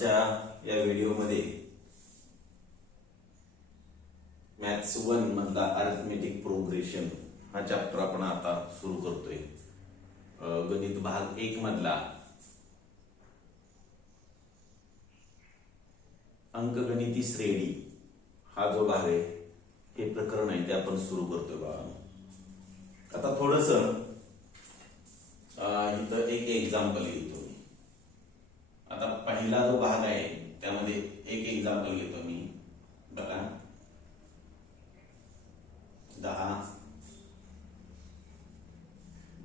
आजच्या या व्हिडिओमध्ये मॅथ्स 1 मधला अरिथमेटिक प्रोग्रेशन हा चॅप्टर आपण आता सुरू करतोय. गणित भाग 1 मधला अंकगणिती श्रेणी हा जो भाग आहे हे प्रकरण आहे ते आपण सुरू करतोय बाळांनो. आता थोडस इथं एक एक्झाम्पल घेतो मी. आता पहिला जो भाग आहे त्यामध्ये एक एक्झाम्पल घेतो मी. बघा 10,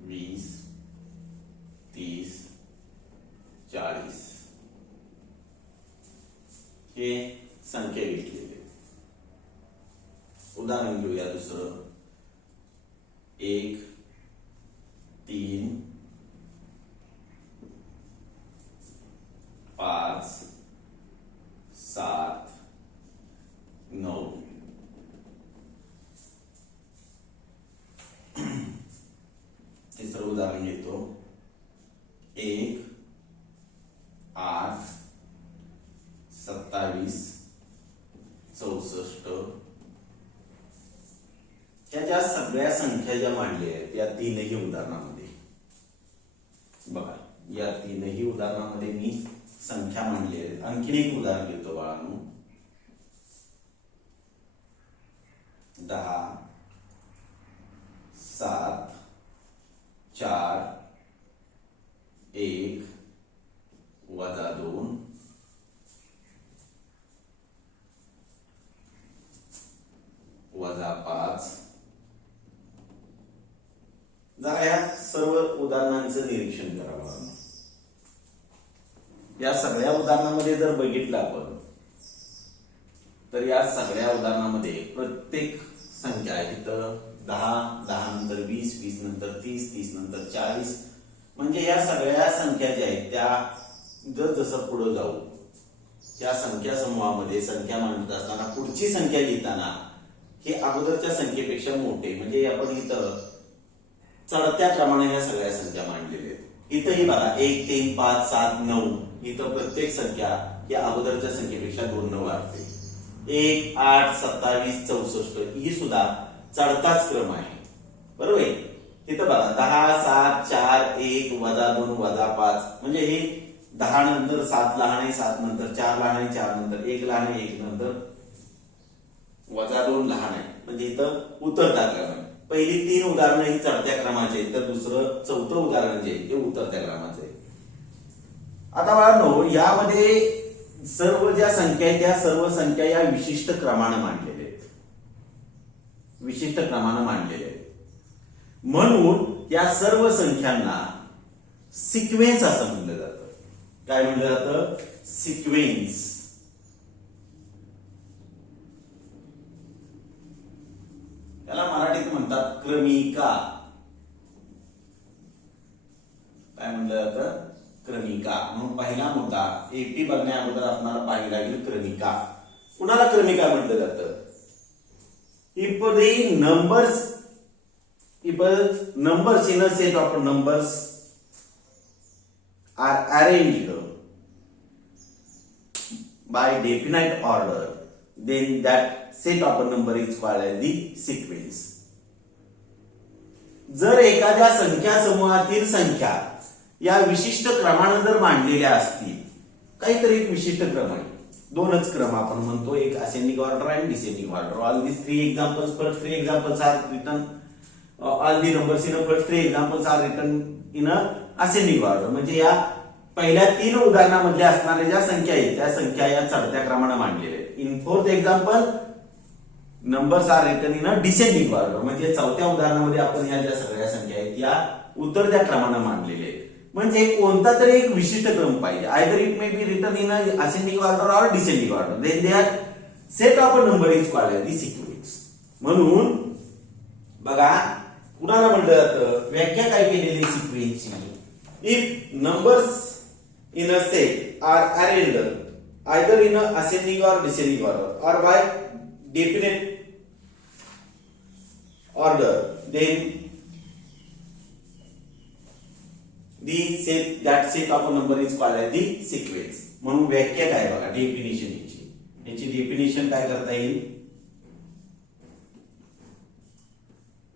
20, 30, 40 हे संख्या घेतलेले. उदाहरण घेऊया दुसरं 1, 3, 5, 7, 9. तिसरं उदाहरण घेतो 1, 8, 27, 64. ह्या ज्या सगळ्या संख्या ज्या मांडल्या आहेत या तीनही उदाहरणामध्ये बघा, या तीनही उदाहरणामध्ये मी संख्या मांडली आहेत. आणखीन एक उदाहरण घेतो बाळांनो 10, 7, 4, 1, -2, -5. जरा या सर्व उदाहरणांचं निरीक्षण करावं. या सगळ्या उदाहरणामध्ये जर बघितलं आपण तर या सगळ्या उदाहरणामध्ये प्रत्येक संख्या इथं 10, 10 नंतर 20, 20 नंतर 30, 30 नंतर 40. म्हणजे या सगळ्या संख्या ज्या आहेत त्या जसं पुढे जाऊ त्या संख्या समूहामध्ये संख्या मांडत असताना पुढची संख्या लिहिताना हे अगोदरच्या संख्येपेक्षा मोठे, म्हणजे आपण इथं चढत्या क्रमाने या सगळ्या संख्या मांडलेल्या आहेत. इथंही बघा 1, 3, 5, 7, 9 इथं प्रत्येक संख्या या अगोदरच्या संख्येपेक्षा 2 न वाढते. 1, 8, 27, 64 ही सुद्धा चढताच क्रम आहे. बरोबर आहे. तिथं बघा 10, 7, 4, 1, -2, -5. म्हणजे हे 10 नंतर 7 लहान आहे, 7 नंतर 4 लहान आहे, 4 नंतर 1 लहान आहे, 1 नंतर -2 लहान आहे. म्हणजे इथं उतरता क्रम आहे. पहिली 3 उदाहरणं ही चढत्या क्रमाचे आहेत, तर दुसरं चौथं उदाहरण जे आहे ते उतरत्या क्रमाचे आहे. आता बाळांनो यामध्ये सर्व ज्या संख्या आहेत त्या सर्व संख्या या विशिष्ट क्रमाने मांडलेल्या आहेत. विशिष्ट क्रमाने मांडलेल्या आहेत. म्हणून या सर्व संख्यांना सिक्वेन्स असं म्हटलं जातं. काय म्हटलं जातं? सिक्वेन्स. त्याला मराठीत म्हणतात क्रमिका. काय म्हटलं जातं? क्रमिका. म्हणून पहिला मुद्दा एपी बघण्या अगोदर आपल्याला पाहावी लागेल क्रमिका. कुणाला क्रमिका म्हटलं जातं? If the numbers in a set of numbers are arranged by definite order, then that set of a number is called as the sequence. जर एखाद्या संख्या समूहातील संख्या या विशिष्ट क्रमाने जर मांडलेल्या असतील, काहीतरी एक विशिष्ट क्रम आहे, दोनच क्रम आपण म्हणतो, एक असेंडिंग ऑर्डर आणि descending order. All these 3 examples, first 3 examples are written, all the numbers in the first 3 examples are written in a ascending order. म्हणजे या पहिल्या 3 उदाहरणांमध्ये असणाऱ्या ज्या संख्या आहेत त्या संख्या या चढत्या क्रमाने मांडलेल्या आहेत. In fourth example numbers are written in a descending order. म्हणजे चौथ्या उदाहरणामध्ये आपण या ज्या सगळ्या संख्या आहेत या उतरत्या क्रमाने मांडलेल्या आहेत. म्हणजे कोणता तरी एक विशिष्ट क्रम पाहिजे. Either it may be written in ascending order or descending order. Then they are set of a number is called the sequence. म्हणून बघा कुणाला म्हटलं जातं? व्याख्या काय केलेली सिक्वेन्सची? If numbers in a set are arranged either in ascending or descending order or by definite order, then that set of a number is called as the sequence. म्हणून व्याख्या काय बघा, डेफिनेशन याची डेफिनेशन काय करता येईल,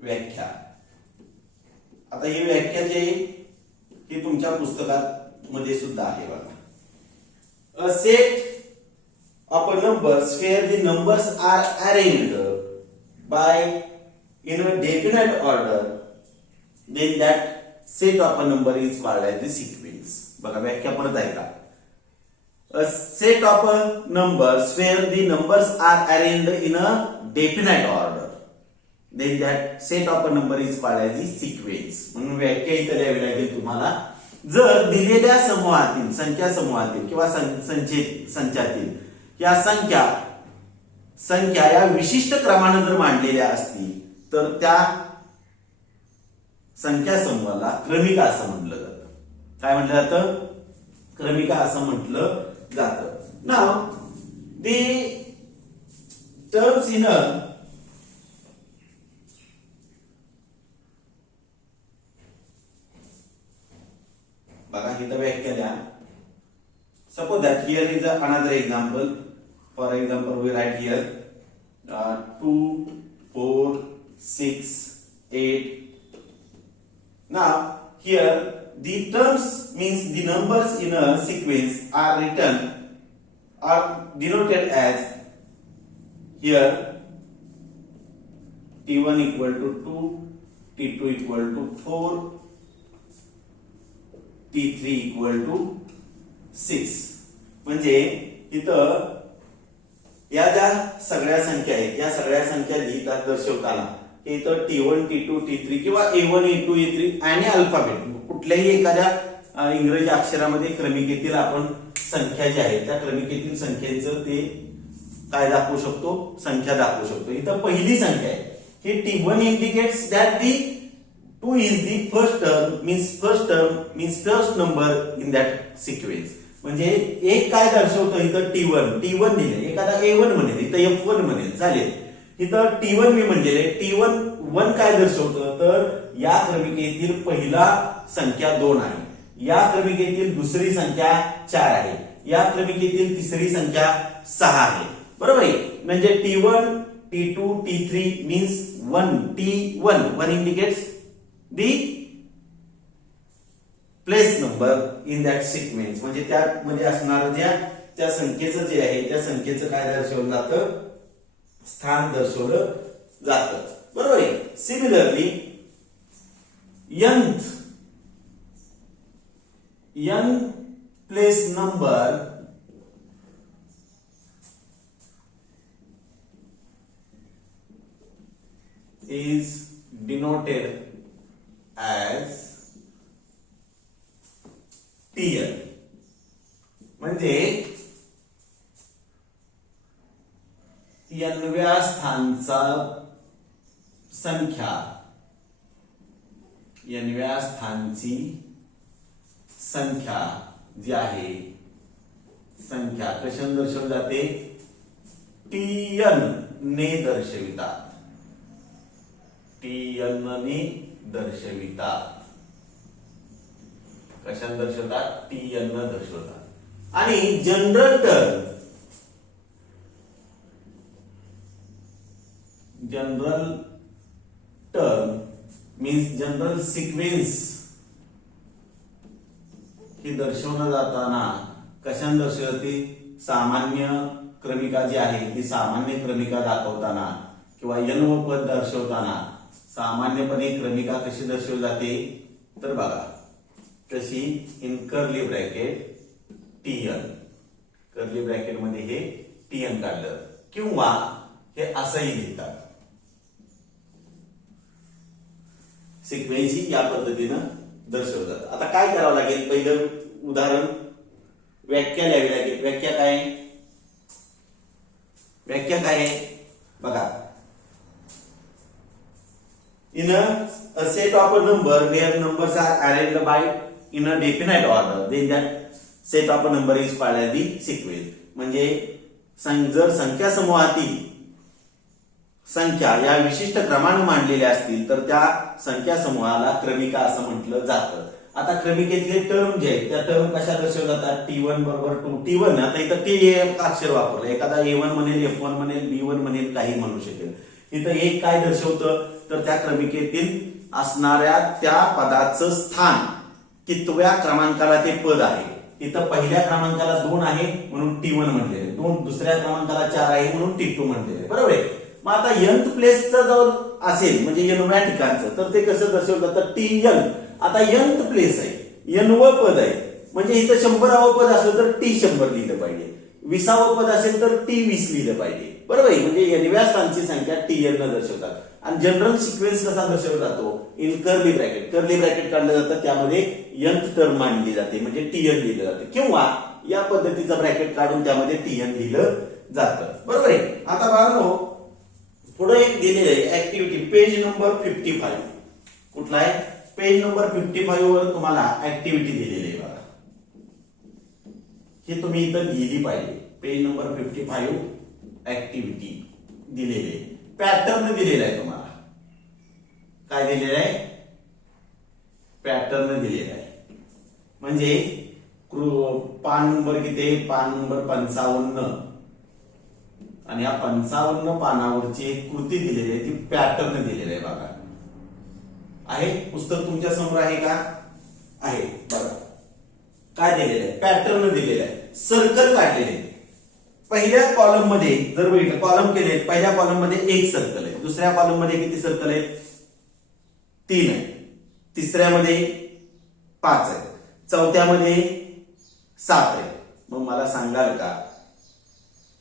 व्याख्या. आता ही व्याख्या जी आहे ही तुमच्या पुस्तकात मध्ये सुद्धा आहे बघा. A set of a numbers where the numbers are arranged by in a definite order, then that set of a number is called as the sequence. बघा व्याख्या परत ऐका. A set of a numbers where the numbers are arranged in a definite order, then that set of a number is called as the sequence. म्हणून व्याख्या इथे द्यावी लागेल तुम्हाला. जर दिलेल्या समूहातील संख्या समूहातील किंवा संचातील या संख्या या विशिष्ट क्रमाने जर मांडलेल्या असतील तर त्या संख्या समूहाला क्रमिका असं म्हटलं जातं. काय म्हटलं जातं, क्रमिका असं म्हटलं जातं. नाव दी टर्म्स इन अ बघा इथं व्याख्या द्या. Suppose that here is another example. For example, we write here 2, 4, 6, 8. Now here the terms means the numbers in a sequence are written or denoted as here T1 equal to 2, T2 equal to 4, T3 equal to 6. म्हणजे इथं या ज्या सगळ्या संख्या आहेत या सगळ्या संख्या लिहितात दर्शवताना इथं T1, T2, T3 किंवा A1, A2, A3 आणि अल्फाबेट कुठल्याही एखाद्या इंग्रजी अक्षरामध्ये क्रमिकेतील आपण संख्या ज्या आहेत त्या क्रमिकेतील संख्येचं ते काय दाखवू शकतो, संख्या दाखवू शकतो. इथं पहिली संख्या आहे ही T1 indicates that the 2 is the first term means first number in that sequence. म्हणजे एक काय दर्शवतं इथं T1 लिहिले, एखादा A1 म्हणेल, इथं F1 म्हणेल, चालेल. इथं T1 मी म्हणलेले T1 काय दर्शवतं तर या क्रमिकेतील पहिला संख्या 2 आहे, या क्रमिकेतील दुसरी संख्या 4 आहे, या क्रमिकेतील तिसरी संख्या 6 आहे. बरोबर आहे. म्हणजे T1, T2, T3 means 1. T1 indicates the place number in that sequence. म्हणजे त्यामध्ये असणारं त्या संख्येचं जे आहे त्या संख्येचं काय दर्शवलं जातं, स्थान दर्शवलं जातं. बरोबर आहे. Similarly nth place number is denoted as Tn. म्हणजे nव्या स्थानचा संख्या, nव्या स्थानची संख्या जी आहे संख्या कशाने दर्शवली जाते, Tn ने दर्शवितात. Tn ने दर्शवितात. कशाने दर्शवतात, Tn ने दर्शवतात. आणि general term means general sequence हे दर्शवलं जाताना कशाने दर्शवते, सामान्य क्रमिका जी आहे ती सामान्य क्रमिका दाखवताना किंवा n व पद दर्शवताना सामान्यपणे क्रमिका कशी दर्शवली जाते तर बघा कशी, in curly bracket Tn, curly bracket मध्ये हे Tn काढलं किंवा हे असंही लिहितात. सिक्वेन्स ही या पद्धतीनं दर्शवलं जातं. आता काय करावं लागेल, पहिलं उदाहरण व्याख्या लिहावी लागेल. व्याख्या काय आहे बघा, in a set of a number where numbers are arranged by in a definite order, then that set of a number is called as the sequence. म्हणजे जर संख्या समूहातील संख्या या विशिष्ट क्रमाने मांडलेल्या असतील तर त्या संख्या समूहाला क्रमिका असं म्हटलं जातं. आता क्रमिकेतले टर्म जे आहेत त्या टर्म कशा दर्शवल्या जातात? T1 बरोबर 2 T1. आता इथं T हे अक्षर वापरलं, एखादा A1 म्हणेल, F1 म्हणेल, B1 म्हणेल, काही म्हणू शकेल. इथं एक काय दर्शवतं तर त्या क्रमिकेतील असणाऱ्या त्या पदाचं स्थान, कितव्या क्रमांकाला ते पद आहे. इथं पहिल्या क्रमांकाला 2 आहे म्हणून T1 म्हटलेले, दुसऱ्या क्रमांकाला 4 आहे म्हणून T2 म्हटलेले, बरोबर आहे. मग आता nth प्लेसचं जर असेल म्हणजे nव्या ठिकाणचं तर ते कसं दर्शवलं जातं? TN. आता nth प्लेस आहे, nवं पद आहे, म्हणजे इथं 100वं पद असलं तर T100 लिहिलं पाहिजे, 20वं पद असेल तर T20 लिहिलं पाहिजे, बरोबर आहे. म्हणजे nव्या स्थानची संख्या TN न दर्शवतात. आणि जनरल सिक्वेन्स कसा दर्शवला जातो? In curly bracket. Curly bracket काढलं जातं, त्यामध्ये nth टर्म मांडली जाते म्हणजे TN लिहिलं जातं, किंवा या पद्धतीचं ब्रॅकेट काढून त्यामध्ये TN लिहिलं जातं, बरोबर आहे. आता बाळांनो पुढे एक दिलेलं आहे ऍक्टिव्हिटी, पेज नंबर 55. कुठला आहे? पेज नंबर 55 वर तुम्हाला ऍक्टिव्हिटी दिलेली आहे बघा. हे तुम्ही इथं लिहिली पाहिजे. पेज नंबर 55 ऍक्टिव्हिटी दिलेली आहे. पॅटर्न दिलेला आहे तुम्हाला. काय दिलेलं आहे? पॅटर्न दिलेला आहे. म्हणजे पान नंबर किती आहे? पान नंबर 55. आणि या 55 पानावरची एक कृती दिलेली आहे, ती पॅटर्न दिलेली आहे बघा. आहे पुस्तक तुमच्या समोर आहे का? आहे. बघा काय दिलेलं आहे? पॅटर्न दिलेलं आहे, सर्कल काढलेले आहे. पहिल्या कॉलम मध्ये जर बघितलं, कॉलम केले, पहिल्या कॉलम मध्ये एक सर्कल आहे, दुसऱ्या कॉलम मध्ये किती सर्कल आहेत? 3 आहे, तिसऱ्यामध्ये 5 आहे, चौथ्यामध्ये 7 आहे. मग मला सांगाल का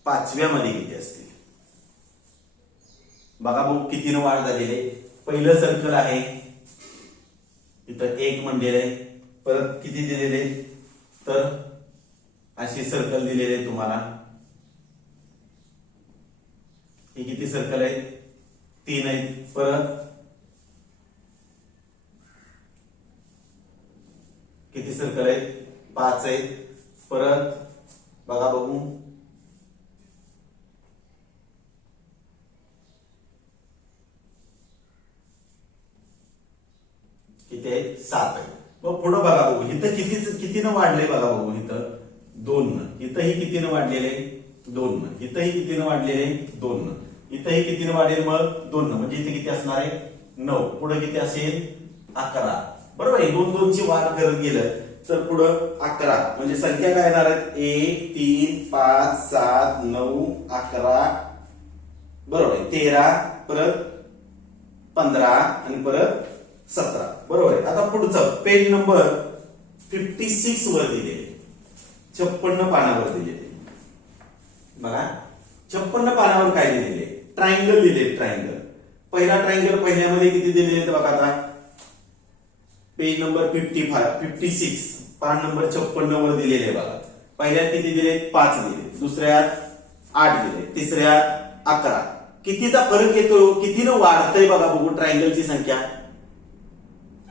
5व्यामध्ये किती असतील? बघा भाऊ कितीनं वाढ झालेली आहे. पहिलं सर्कल आहे, इथं 1 म्हणलेलं आहे, परत किती दिलेले तर अशी सर्कल दिलेले तुम्हाला. हे किती सर्कल आहेत? 3 आहेत. परत किती सर्कल आहेत? 5 आहेत. परत बघा बघू, किती आहे? 7 आहे. मग पुढे बघा बघू, इथं कितीनं वाढले बघा बघू. इथं 2. इथंही कितीनं वाढलेले? 2. इथंही कितीनं वाढलेले? 2. इथंही कितीनं वाढेल? मग 2. म्हणजे इथे किती असणार आहे? 9. पुढे किती असेल? 11. बरोबर आहे. 2 2 ची वाढ करत गेलं तर पुढं 11. म्हणजे संख्या काय येणार आहेत? 1 3 5 7 9 11, बरोबर आहे. 13, परत 15 आणि परत 17, बरोबर आहे. आता पुढचं पेज नंबर 56 वर दिलेले, 56 पानावर दिलेले बघा. 56 पानावर काय दिलेले? ट्रायंगल दिले. ट्रायंगल, पहिला ट्रायंगल पहिल्यामध्ये किती दिलेले बघा. आता पेज नंबर 56 पान नंबर 56 वर दिलेले बघा. पहिल्यात किती दिले? 5 दिले, दुसऱ्यात 8 दिले, तिसऱ्यात 11. कितीचा फरक येतो? कितीनं वाढतंय बघा बघू. ट्रायंगलची संख्या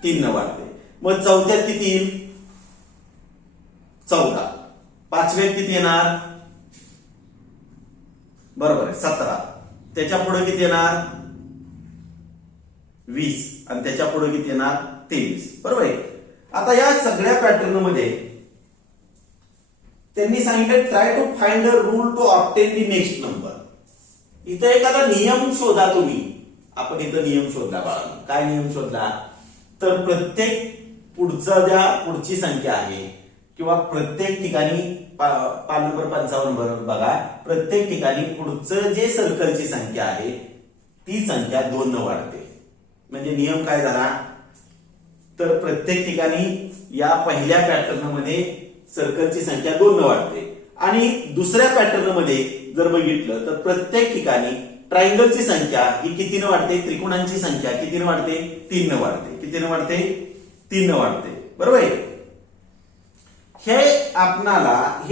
3 न वाढते. मग चौथ्यात किती येईल? 14. पाचव्यात किती येणार? बरोबर आहे, 17. त्याच्या पुढे किती येणार? 20. आणि त्याच्या पुढे किती येणार? 23. बरोबर आहे. आता या सगळ्या पॅटर्न मध्ये त्यांनी सांगितलं try to find a rule to obtain the next number. इथं एखादा नियम शोधा तुम्ही. आपण इथं नियम शोधला बाळा. काय नियम शोधला? तर प्रत्येक पुढची संख्या आहे किंवा प्रत्येक ठिकाणी पान नंबर 55 बरोबर बघा, प्रत्येक ठिकाणी पुढचं जे सर्कलची संख्या आहे ती संख्या 2 न वाढते. म्हणजे नियम काय झाला? तर प्रत्येक ठिकाणी या पहिल्या पॅटर्न मध्ये सर्कलची संख्या 2 न वाढते. आणि दुसऱ्या पॅटर्न मध्ये जर बघितलं तर प्रत्येक ठिकाणी ट्रायंगलची संख्या ही कितीनं वाढते? त्रिकोणांची संख्या कितीनं वाढते? 3 न वाढते. कितीनं वाढते? 3 न वाढते, बरोबर आहे. हे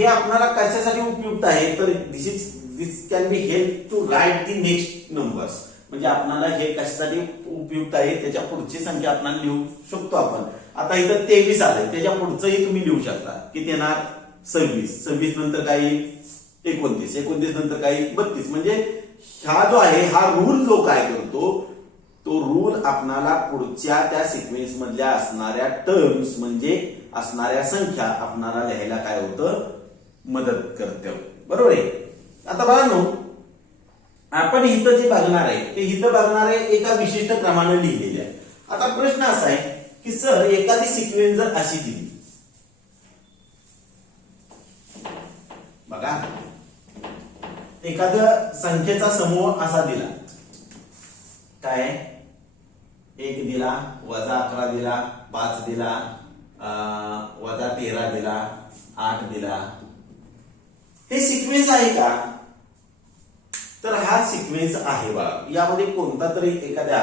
आपणाला कशासाठी उपयुक्त आहे? तर this can be help to write the next numbers. म्हणजे आपल्याला हे कशासाठी उपयुक्त आहे? त्याच्या पुढची संख्या आपण लिहू शकतो आपण. आता इथं 23 आलंय, त्याच्या पुढचंही तुम्ही लिहू शकता. किती येणार? 26. 26 नंतर काय? 29. 29 नंतर काय? 32. म्हणजे हा जो आहे हा रूल जो काय करतो, तो रूल आपणाला पुढच्या त्या सिक्वेन्स मधल्या असणाऱ्या टर्म्स म्हणजे असणाऱ्या संख्या आपणाला लिहायला काय होतं, मदत करते. बरोबर आहे. आता बघा नो, आपण इथं जे बघणार आहे ते इथं बघणार आहे एका विशिष्ट क्रमाने लिहिलेले आहे. आता प्रश्न असा आहे की सर एखादी सिक्वेन्स जर अशी दिली, बघा एखाद्या संख्येचा समूह असा दिला, काय 1 दिला, -11 दिला, 5 दिला, -13 दिला, 8 दिला, हे सिक्वेन्स आहे का? तर हा सिक्वेन्स आहे बघा. यामध्ये कोणता तरी एखाद्या,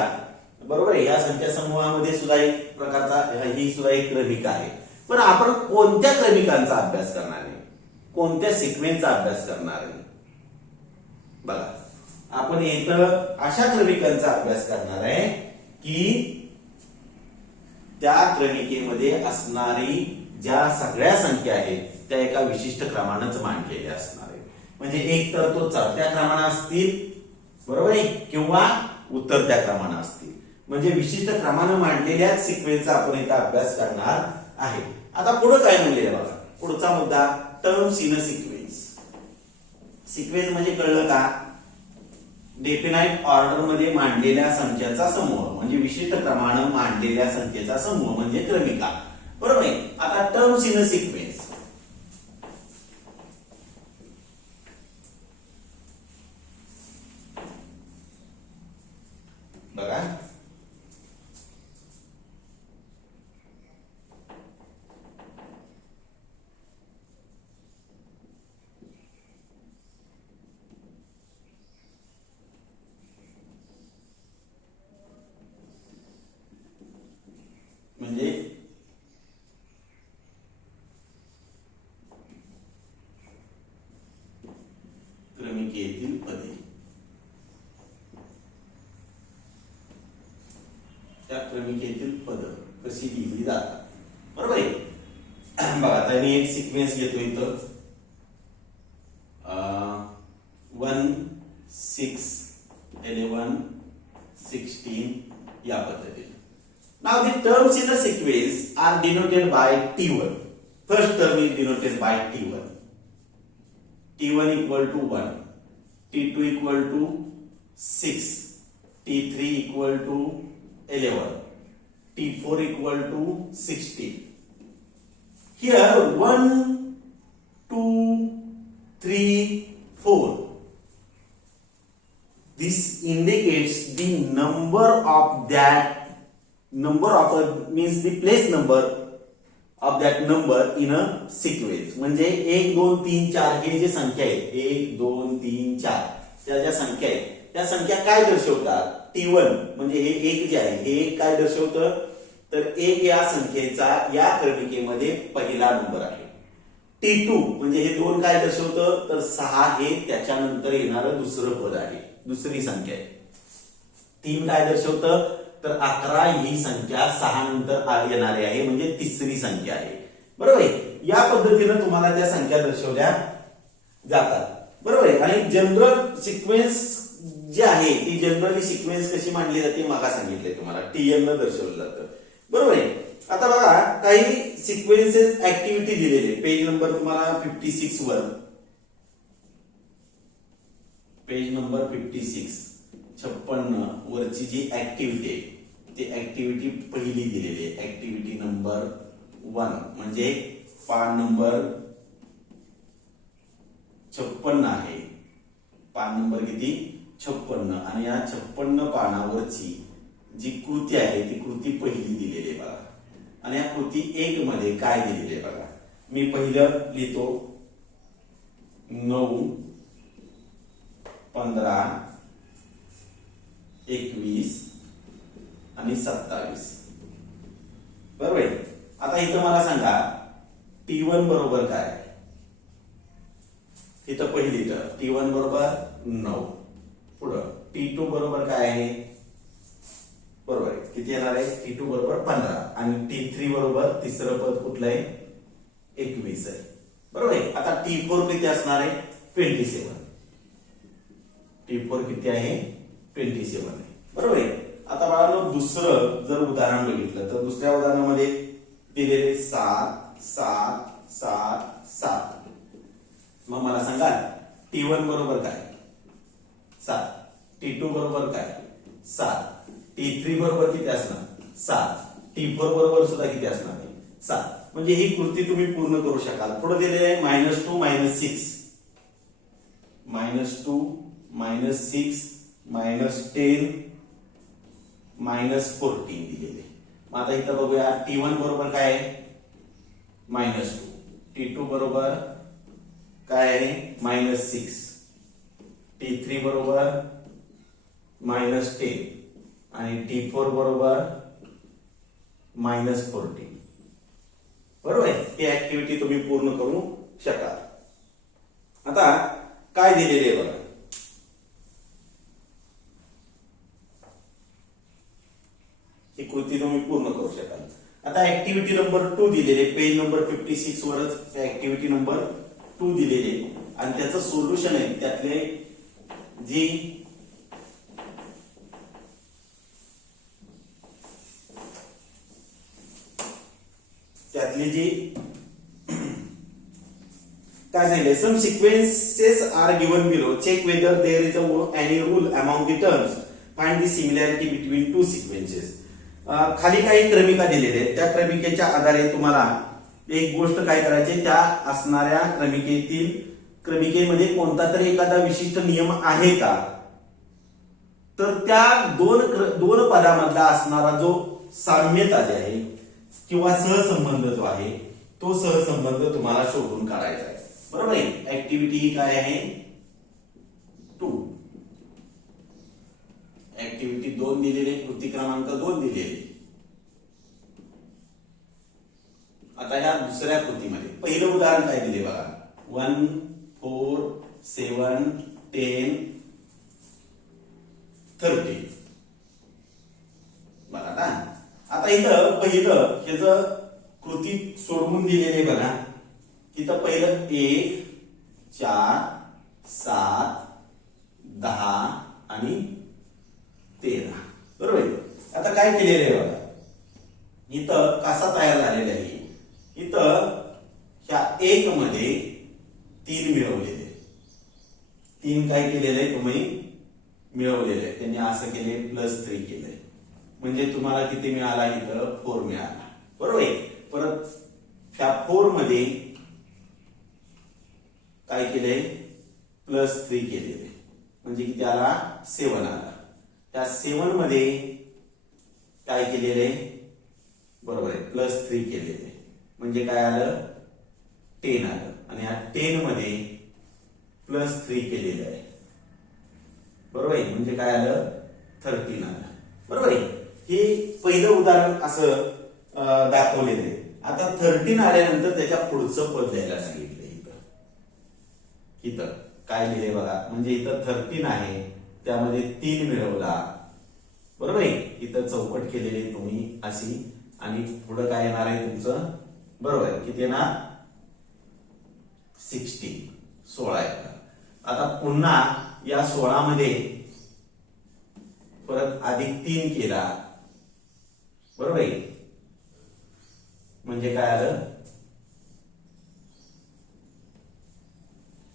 बरोबर आहे, या संख्या समूहामध्ये सुद्धा एक प्रकारचा, ही सुद्धा एक क्रमिक आहे. पण आपण कोणत्या क्रमिकांचा अभ्यास करणार आहे, कोणत्या सिक्वेन्सचा अभ्यास करणार आहे? बघा आपण इथं अशा क्रमिकांचा अभ्यास करणार आहे की त्या क्रमिकेमध्ये असणारी ज्या सगळ्या संख्या आहेत त्या एका विशिष्ट क्रमानेच मांडलेल्या असणार आहे. म्हणजे एक तर तो चढत्या क्रमाने असतील, बरोबर आहे, किंवा उतरत्या क्रमाने असतील. म्हणजे विशिष्ट क्रमाने मांडलेल्या सिक्वेन्सचा आपण इथं अभ्यास करणार आहे. आता पुढे काय म्हणले बघा, पुढचा मुद्दा terms in a sequence. Sequence म्हणजे कळलं का? डेफिनाइट ऑर्डर मध्ये मांडलेल्या संख्याचा समूह, म्हणजे विशिष्ट क्रमाने मांडलेल्या संख्येचा समूह म्हणजे क्रमिका. बरोबर आहे. आता टर्म्स इन अ सिक्वेन्स, बघा म्हणजे क्रमिकेतील पदे, त्या क्रमिकेतील पद कशी लिहिली जातात. बरोबर आहे. बघा आता मी एक सिक्वेन्स घेतो इथं 1 6 11 16 या पद्धतीने. Now the terms in the sequence are denoted by T1. First term is denoted by T1. T1 equal to 1, T2 equal to 6, T3 equal to 11, T4 equal to 16. Here 1, 2, 3, 4. This indicates the number of means the place number of that number in a sequence. म्हणजे 1 2 3 4 हे जे संख्या आहेत, 1 2 3 4 त्या ज्या संख्या आहेत त्या संख्या काय दर्शवतात? T1 म्हणजे हे 1 जे आहे हे काय दर्शवतं, तर 1 या संख्येचा या क्रमिकेमध्ये पहिला नंबर आहे. T2 म्हणजे हे 2 काय दर्शवतं, तर 6 हे त्याच्यानंतर येणारं दुसरं पद आहे, दुसरी संख्या आहे. 3 काय दर्शवतं, तर 11 ही संख्या 6 नंतर येणारी आहे, म्हणजे तिसरी संख्या आहे. बरोबर आहे. या पद्धतीने तुम्हाला त्या संख्या दर्शवल्या जातात. बरोबर आहे. आणि जनरल सिक्वेन्स जी आहे ती जनरली सिक्वेन्स कशी मांडली जाते मागा सांगितलंय तुम्हाला, TN न दर्शवलं जातं. बरोबर आहे. आता बघा काही सिक्वेन्सेस ऍक्टिव्हिटी दिलेले, पेज नंबर तुम्हाला 56 वर, पेज नंबर 56 56 वरची जी ऍक्टिव्हिटी आहे ती ऍक्टिव्हिटी पहिली दिलेली आहे, ऍक्टिव्हिटी नंबर 1 म्हणजे पान नंबर 56 आहे. पान नंबर किती? 56. आणि या 56 पानावरची जी कृती आहे ती कृती पहिली दिलेली आहे बघा. आणि या कृती 1 मध्ये काय दिलेले बघा, मी पहिलं लिहितो 9 15 21 आणि 27. बरोबर आहे. आता इथं मला सांगा T1 बरोबर काय आहे, इथं पहिली तर T1 बरोबर 9. पुढं T2 बरोबर काय आहे, बरोबर आहे, किती येणार आहे, T2 बरोबर 15. आणि T3 बरोबर तिसरं पद कुठलं आहे, 21 आहे. बरोबर आहे. आता T4 किती असणार आहे, 27. T4 किती आहे 27 आहे. बरोबर आहे. आता बाळांनो दुसरं जर उदाहरण बघितलं तर दुसऱ्या उदाहरणामध्ये दिलेले 7 7 7 7. मग मला सांगा T1 बरोबर काय 7, T2 बरोबर काय 7, T3 बरोबर किती असणार 7, T4 बरोबर सुद्धा किती असणार 7. म्हणजे ही कृती तुम्ही पूर्ण करू शकाल. पुढे दिलेले आहे -2 -6, -2 -6 -10 -14 दिलेले. मग आता इथं बघूया T1 बरोबर काय आहे -2, T2 बरोबर काय आहे -6, T3 बरोबर -10 आणि T4 बरोबर -14. बरोबर आहे. ही ऍक्टिव्हिटी तुम्ही पूर्ण करू शकाल. आता काय दिलेले आहे बघा, ही कृती तुम्ही पूर्ण करू शकाल. आता ऍक्टिव्हिटी नंबर 2 दिलेले, पेज नंबर 56 वरच ऍक्टिव्हिटी नंबर 2 दिलेले आणि त्याचं सोल्युशन आहे. त्यातले जी काय झाले, some sequences are given below, check whether there is any rule among the terms, find the similarity between two sequences. खाली काही क्रमिका दिलेल्या आहेत. त्या क्रमिकेच्या आधारे तुम्हाला एक गोष्ट काय करायची, त्या असणाऱ्या क्रमिकेमध्ये कोणता तरी एखादा विशिष्ट नियम आहे का, तर त्या दोन पदामधला असणारा जो साम्यता जे आहे किंवा सहसंबंध जो आहे तो सहसंबंध तुम्हाला शोधून काढायचा आहे. बरोबर आहे. ऍक्टिव्हिटी ही काय आहे 2. ऍक्टिव्हिटी 2 दिलेली, कृती क्रमांक 2 दिलेली. आता ह्या दुसऱ्या कृतीमध्ये पहिलं उदाहरण काय दिले बघा, 1 4 7 10 30. बघा ना, आता इथं पहिलं ह्याचं कृती सोडवून दिलेले बघा. इथं पहिलं 1 4 7 10 आणि 13. बरोबर आहे. आता काय केलेलं आहे बघा, इथं कसा तयार झालेला आहे, इथं ह्या 1 मध्ये 3 मिळवलेले, 3 काय केलेलं आहे तुम्ही मिळवलेलं आहे. त्यांनी असं केले +3 केलंय, म्हणजे तुम्हाला किती मिळाला, इथं 4 मिळाला. बरोबर आहे. परत ह्या 4 मध्ये काय केलंय +3 केलेले, म्हणजे किती आला 7 आला. त्या 7 मध्ये काय केलेले, बरोबर आहे +3 केलेले, म्हणजे काय आलं 10 आलं. आणि या 10 मध्ये +3 केलेलं आहे, बरोबर आहे, म्हणजे काय आलं 13 आलं. बरोबर आहे. हे पहिलं उदाहरण असं दाखवलेलं आहे. आता 13 आल्यानंतर त्याच्या पुढचं पद द्यायला सांगितलं. इथं काय लिहिले बघा, म्हणजे इथं 13 आहे, त्यामध्ये 3 मिळवला. बरोबर आहे. इथं चौकट केलेली तुम्ही अशी, आणि पुढं काय येणार आहे तुमचं, बरोबर आहे, किती येणार 16 येणार. आता पुन्हा या 16 मध्ये परत +3 केला. बरोबर आहे, म्हणजे काय आलं,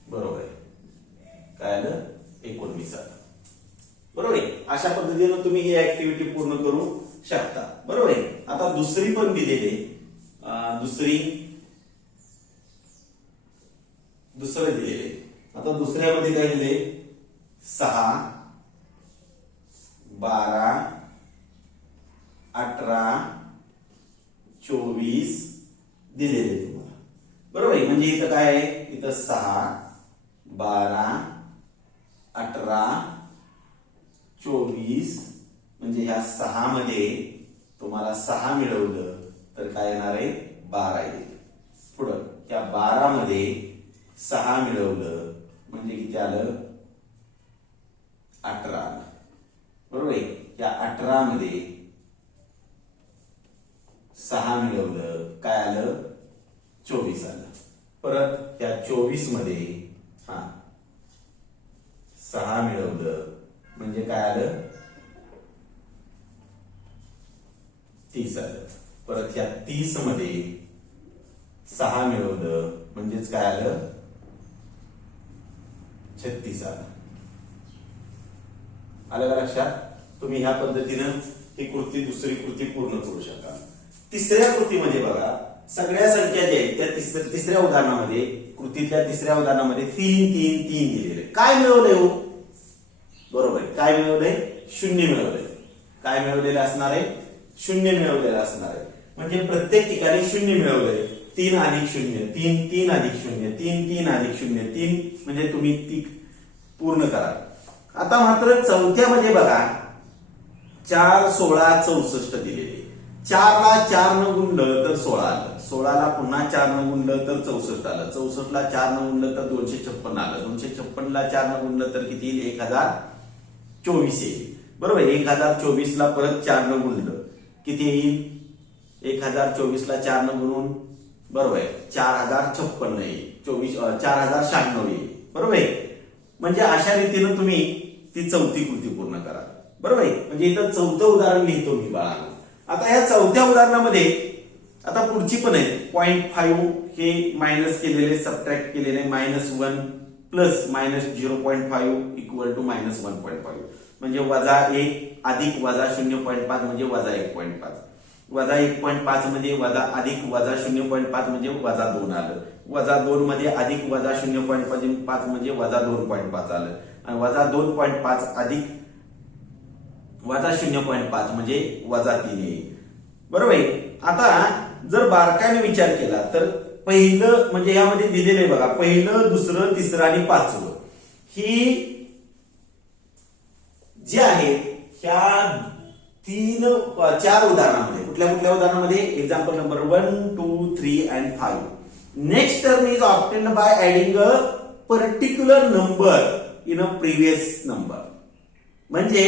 बरोबर आहे, काय आलं 19 आलं. बरोबर आहे. अशा पद्धतीने तुम्ही ही ऍक्टिव्हिटी पूर्ण करू शकता. बरोबर आहे. आता दुसरी पण दिलेली, दुसरं दिलेले. आता दुसऱ्यामध्ये काय दिले, 6 12 18 24 दिलेले तुम्हाला. बरोबर आहे. म्हणजे इथं काय आहे, इथं 6 12 18 24, म्हणजे ह्या 6 मध्ये तुम्हाला 6 मिळवलं तर काय येणार आहे 12 येईल. पुढं त्या 12 मध्ये 6 मिळवलं म्हणजे किती आलं 18 आलं. बरोबर आहे. त्या 18 मध्ये 6 मिळवलं काय आलं 24 आलं. परत त्या 24 मध्ये 6 मिळवलं म्हणजे काय आलं 30 आलं. परत या 30 मध्ये 6 मिळवलं म्हणजेच काय आलं 36 आलं. आलं का लक्षात? तुम्ही ह्या पद्धतीनं ही कृती दुसरी कृती पूर्ण करू शकाल. तिसऱ्या कृतीमध्ये बघा सगळ्या संख्या ज्या आहेत त्या तिसऱ्या उदाहरणामध्ये कृतीतल्या तिसऱ्या उदाहरणामध्ये 3 3 3 दिलेले. काय मिळवलंय हो? बरोबर आहे. काय मिळवलंय? शून्य मिळवलंय. काय मिळवलेलं असणार आहे? शून्य मिळवलेलं असणार आहे. म्हणजे प्रत्येक ठिकाणी शून्य मिळवलंय. 3 अधिक 0 3 3 अधिक 0 3 3 अधिक 0 3 म्हणजे तुम्ही ती पूर्ण करा. आता मात्र चौथ्यामध्ये बघा 4 16 64 दिलेले. 4 ला 4 न गुणलं तर 16 आलं. 16 ला पुन्हा 4 न गुणलं तर 64 आलं. 64 ला 4 न गुणलं तर 256 आलं. 256 ला 4 न गुणलं तर किती येईल? 1024 येईल. बरोबर. 1024 ला परत 4 न गुणलं किती येईल? 1024 ला 4 न गुणून बरोबर 4056 येईल. 4096 येईल. बरोबर. म्हणजे अशा रीतीनं तुम्ही ती चौथी कृती पूर्ण करा. बरोबर. म्हणजे इथं चौथं उदाहरण लिहितो मी बाळांनो. आता या चौथ्या उदाहरणामध्ये आता पुढची पण आहे 0.5 हे मायनस केलेले सबट्रॅक्ट केलेले -1 प्लस -0.5 इक्वल टू -1.5 म्हणजे -1 अधिक -0.5 म्हणजे -1.5 -1.5 मध्ये अधिक -0.5 म्हणजे -2 आलं. -2 मध्ये अधिक -0.5 म्हणजे -2.5 आलं. आणि -2.5 अधिक -0.5 म्हणजे -3 येईल. बरोबर आहे. आता जर बारकाईने विचार केला तर पहिलं म्हणजे यामध्ये दिलेलं आहे बघा पहिलं दुसरं तिसरं आणि पाचवं ही जे आहे ह्या 4 उदाहरणामध्ये कुठल्या कुठल्या उदाहरणामध्ये example number 1 2 3 and 5 next term is obtained by adding a particular number in a previous number. म्हणजे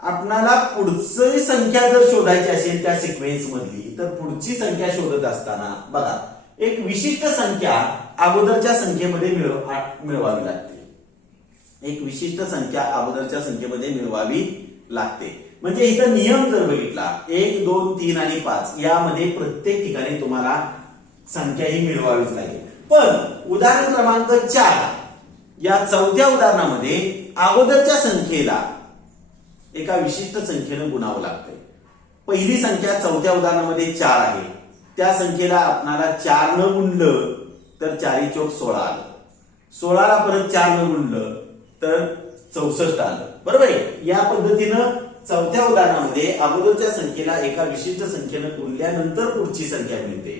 आपणाला पुढची संख्या जर शोधायची असेल त्या सिक्वेन्स मधली तर पुढची संख्या शोधत असताना बघा एक विशिष्ट संख्या अगोदरच्या संख्येमध्ये मिळवावी लागते. एक विशिष्ट संख्या अगोदरच्या संख्येमध्ये मिळवावी लागते. म्हणजे इथं नियम जर बघितला 1 2 3 आणि 5 यामध्ये प्रत्येक ठिकाणी तुम्हाला संख्या ही मिळवावीच लागेल. पण उदाहरण क्रमांक 4 या चौथ्या उदाहरणामध्ये अगोदरच्या संख्येला एका विशिष्ट संख्येनं गुणावं लागतंय. पहिली संख्या चौथ्या उदाहरणामध्ये 4 आहे. त्या संख्येला आपणाला 4 न गुणलं तर 4 चौक 16 आलं. 16 ला परत 4 न गुणलं तर 64 आलं. बरोबर आहे. या पद्धतीनं चौथ्या उदाहरणामध्ये अगोदरच्या संख्येला एका विशिष्ट संख्येनं गुणल्यानंतर पुढची संख्या मिळते.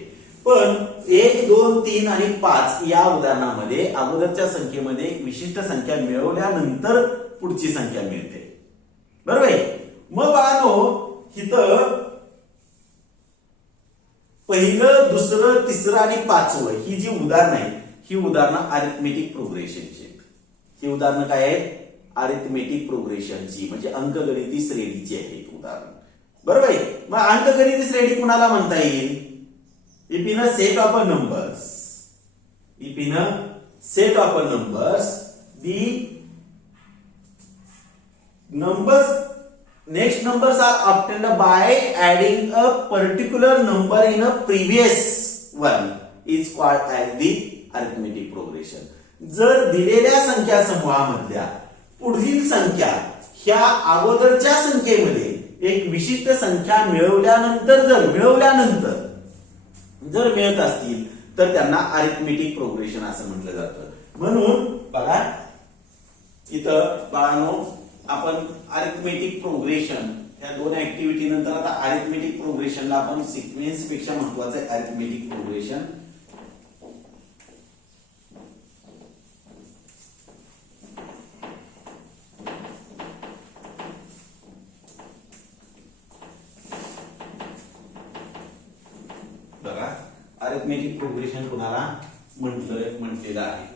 पण 1 2 3 आणि 5 या उदाहरणामध्ये अगोदरच्या संख्येमध्ये एक विशिष्ट संख्या मिळवल्यानंतर पुढची संख्या मिळते. बरोबर आहे. मग बाळांनो इथं पहिलं दुसरं तिसरं आणि पाचवं ही जी उदाहरणं आहेत ही उदाहरणं अरिथमेटिक प्रोग्रेशनची. ही उदाहरणं काय आहेत? अरिथमेटिक प्रोग्रेशनची म्हणजे अंकगणिती श्रेणीची आहेत उदाहरण. बरोबर आहे. मग अंकगणिती श्रेणी कुणाला म्हणता येईल? If in a set of a numbers the next numbers are obtained by adding a particular number in a previous one is called as the arithmetic progression. जर दिलेल्या संख्या समूहामधल्या पुढील संख्या ह्या अगोदरच्या संख्येमध्ये एक विशिष्ट संख्या मिळवल्यानंतर जर मिळत असतील तर त्यांना अरिथमेटिक प्रोग्रेशन असं म्हटलं जातं. म्हणून बघा इथं बाळांनो आपण अरिथमेटिक प्रोग्रेशन या दोन ऍक्टिव्हिटी नंतर आता अरिथमेटिक प्रोग्रेशनला आपण सिक्वेन्स पेक्षा महत्वाचं आहे अरिथमेटिक प्रोग्रेशन. बघा अरिथमेटिक प्रोग्रेशन कुणाला म्हटलेलं आहे?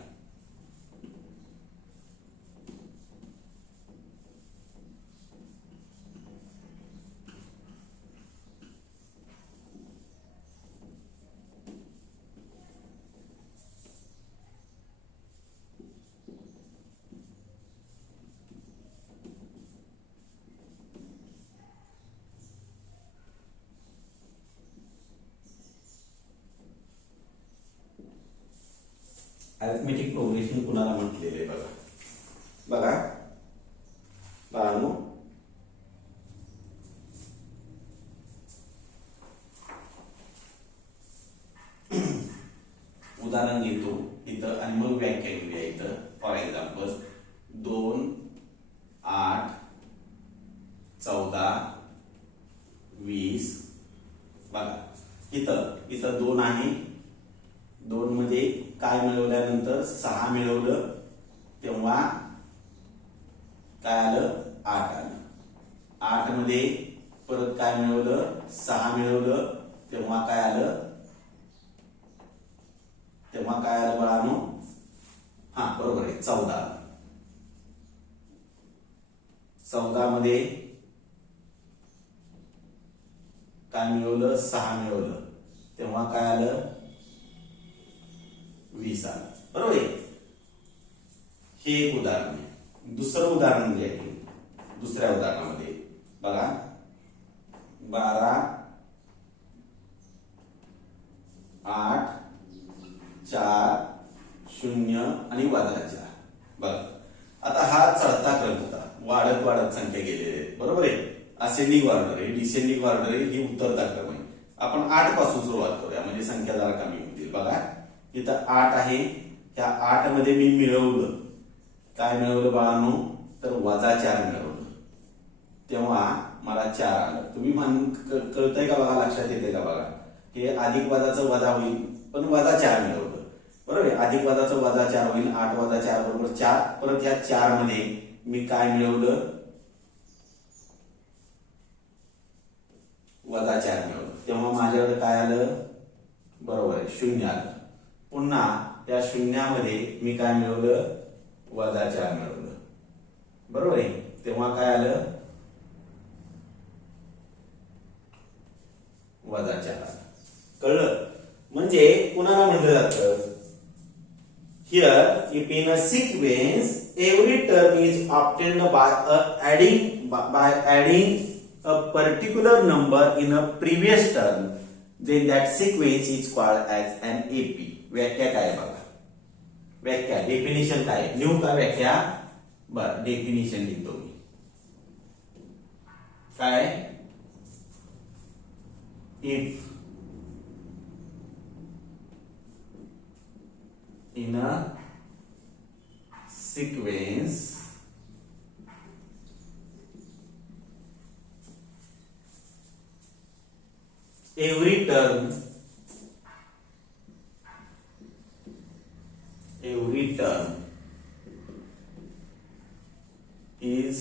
अरिथमेटिक प्रोग्रेशन कुणाला म्हटलेले आहे बघा. बघा बाळांनो, उदाहरण घेतो इथं आणि मग व्याख्या घेऊया. इथं फॉर एक्झाम्पल 2, 8, 14, 20. बघा इथं 2 आहे. 2 मध्ये काय मिळवल्यानंतर 6 मिळवलं तेव्हा काय आलं, 8 आलं. 8 मध्ये परत काय मिळवलं, 6 मिळवलं तेव्हा काय आलं, बाळांनो, हा बरोबर आहे 14. 14 मध्ये काय मिळवलं, 6 मिळवलं तेव्हा काय आलं, 20 आलं. बरोबर आहे. हे एक उदाहरण आहे. दुसरं उदाहरण जे आहे, दुसऱ्या उदाहरणामध्ये बघा 12, 8, 4, 0 आणि -4. बघा आता हा चढता क्रम होता, वाढत वाढत संख्या गेलेली आहे. बरोबर आहे. असेंडिंग ऑर्डर आहे, डिसेंडिंग ऑर्डर आहे, ही उतरता क्रम आहे. आपण 8 पासून सुरुवात करूया म्हणजे संख्या जरा कमी होतील. बघा इथं 8 आहे. त्या 8 मध्ये मी मिळवलं, काय मिळवलं बाळांनो, तर -4 मिळवलं तेव्हा मला 4 आलं. तुम्ही कळतंय का बघा, लक्षात येते का बघा. हे अधिक वजाचं वजा होईल पण -4 मिळवलं. बरोबर आहे. अधिक वजाचं -4 होईल. 8 - 4 बरोबर 4. परत ह्या 4 मध्ये मी काय मिळवलं, -4 मिळवलं तेव्हा माझ्याकडे काय आलं, बरोबर आहे 0 आलं. पुन्हा त्या शून्यामध्ये मी काय मिळवलं, -4 मिळवलं. बरोबर आहे. तेव्हा काय आलं, -4 आलं. कळलं. म्हणजे कुणाला म्हटलं जातं, here if in a sequence every term is obtained by adding a particular number in a previous term, then that sequence is called as an AP. व्याख्या काय बघा, व्याख्या डेफिनेशन काय, न्यू का व्याख्या, बर डेफिनेशन लिहितो मी. काय, if in a sequence every term is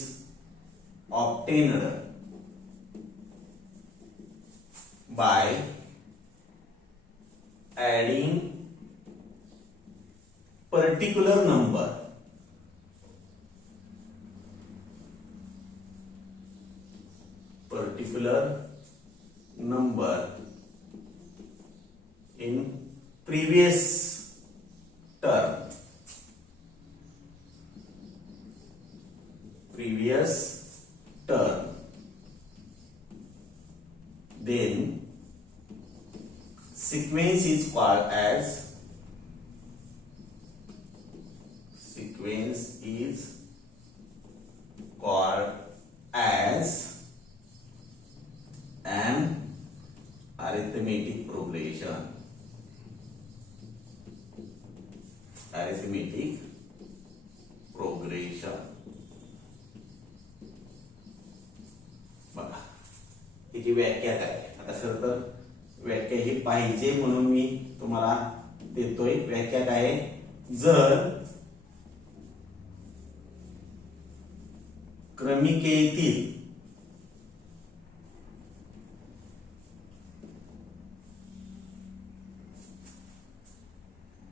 obtained by adding particular number in previous term, then sequence is called as an arithmetic progression. बघा याची व्याख्या काय. आता खरं तर व्याख्या ही पाहिजे म्हणून मी तुम्हाला देतोय. व्याख्या काय आहे, जर क्रमिकेतील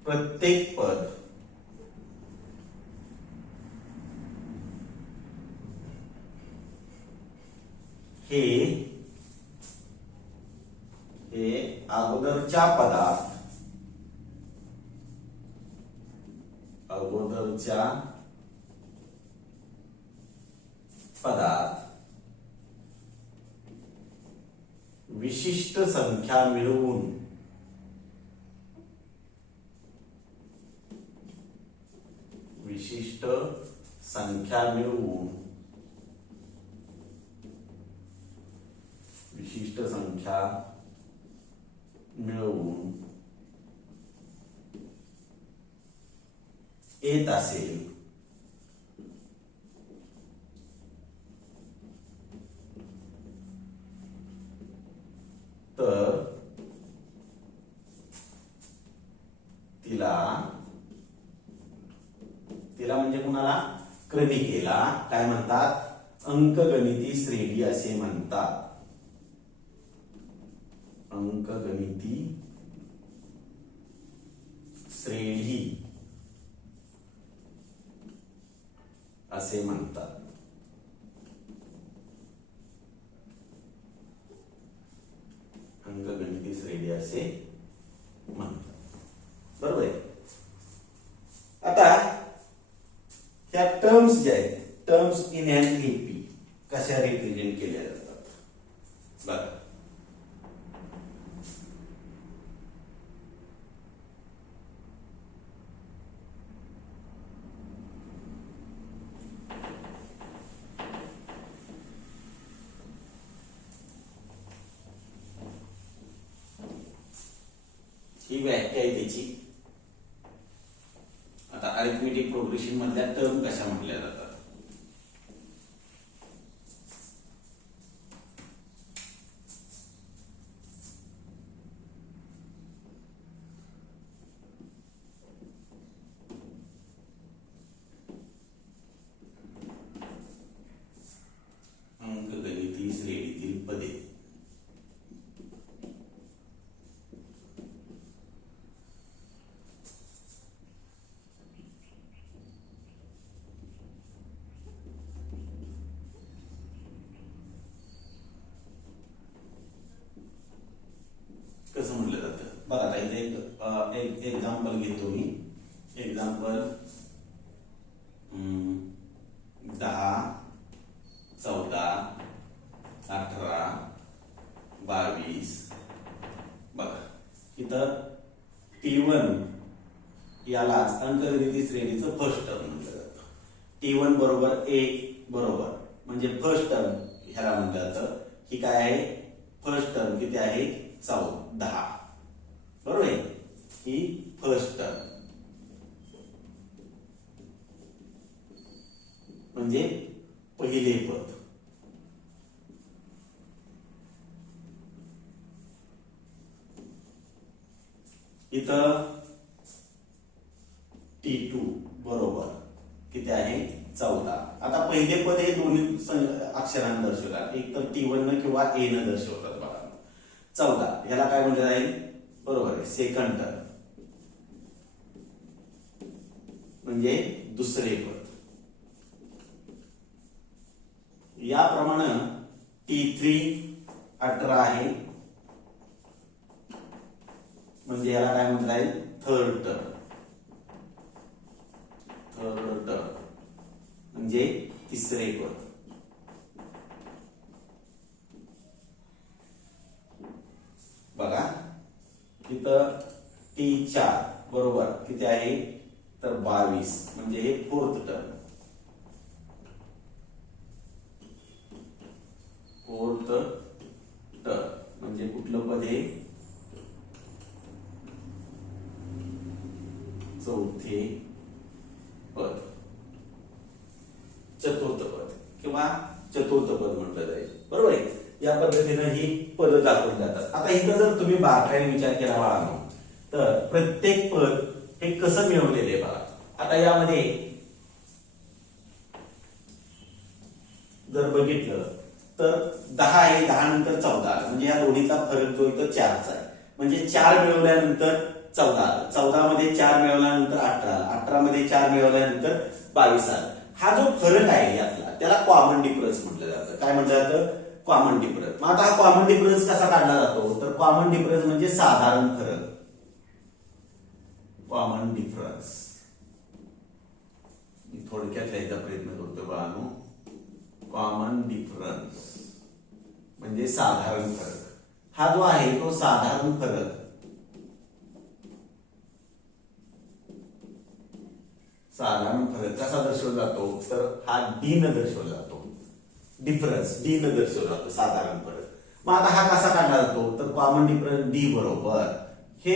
प्रत्येक पद हे अगोदरच्या पदात विशिष्ट संख्या मिळवून संख्या मिळवून विशिष्ट संख्या मिळवून येत असेल तर तिला म्हणजे कुणाला क्रमिकेला काय म्हणतात अंकगणिती श्रेणी असे म्हणतात अंकगणिती श्रेणी असे म्हणतात अंकगणिती श्रेणी असे म्हणतात बरोबर आहे आता ह्या टर्म्स ज्या आहेत टर्म्स इन एन एपी कशा रिप्रेझेंट केल्या जातात बघा ही व्याख्या आहे त्याची आता अरिथमेटिक प्रोग्रेशन मधल्या टर्म कशा म्हटल्या जातात अंकगणिती श्रेणीतील पदे कसं म्हटलं जातं बघा आता इथे एक एक्झाम्पल घेतो मी एक्झाम्पल 10 14 18 22 बघा इथं T1 यालाच अंकगणिती श्रेणीचं फर्स्ट टर्म म्हटलं जातं T1 बरोबर 1 बरोबर म्हणजे फर्स्ट टर्म ह्याला म्हटलं जातं ही काय आहे फर्स्ट टर्म किती आहे 10 बरोबर आहे ही फर्स्ट टर्म म्हणजे पहिले पद इथं T2 बरोबर किती आहे 14 आता पहिले पद हे दोन्ही अक्षरांना दर्शवतात एक तर T1 न किंवा A न दर्शवतात बघा 14 ह्याला काय म्हटलं जाईल बरोबर आहे सेकंड टर्म म्हणजे दुसरे पद याप्रमाणे T3 18 आहे म्हणजे याला काय म्हटलं जाईल थर्ड टर्म म्हणजे तिसरे पद बघा इथं T4 बरोबर किती आहे तर 22 म्हणजे हे फोर्थ टर्म म्हणजे कुठलं पद आहे चौथे पद चतुर्थ पद किंवा चतुर्थ पद म्हटलं जाईल बरोबर आहे या पद्धतीने ही पद दाखवली जातात आता इथं जर तुम्ही बारकाईने विचार केला बाळांनो तर प्रत्येक पद हे कसं मिळवलेले आहे बघा आता यामध्ये जर बघितलं तर 10 आहे 10 नंतर 14 म्हणजे या दोन्हीचा फरक जो इथं 4चा आहे म्हणजे 4 मिळवल्यानंतर 14 14 मध्ये 4 मिळवल्यानंतर 18 18 मध्ये 4 मिळवल्यानंतर 22 हा जो फरक आहे यातला त्याला कॉमन डिफरन्स म्हटलं जातं काय म्हटलं जातं कॉमन डिफरन्स मग आता हा कॉमन डिफरन्स कसा काढला जातो तर कॉमन डिफरन्स म्हणजे साधारण फरक कॉमन डिफरन्स मी थोडक्यात लिहायचा प्रयत्न करतो बाळांनो कॉमन डिफरन्स म्हणजे साधारण फरक हा जो आहे तो साधारण फरक साधारण फरक कसा दर्शवला जातो तर हा डी न दर्शवला जातो. डिफरन्स डी न दर्शवला जातो साधारण फरक. मग आता हा कसा काढला जातो तर कॉमन डिफरन्स डी बरोबर हे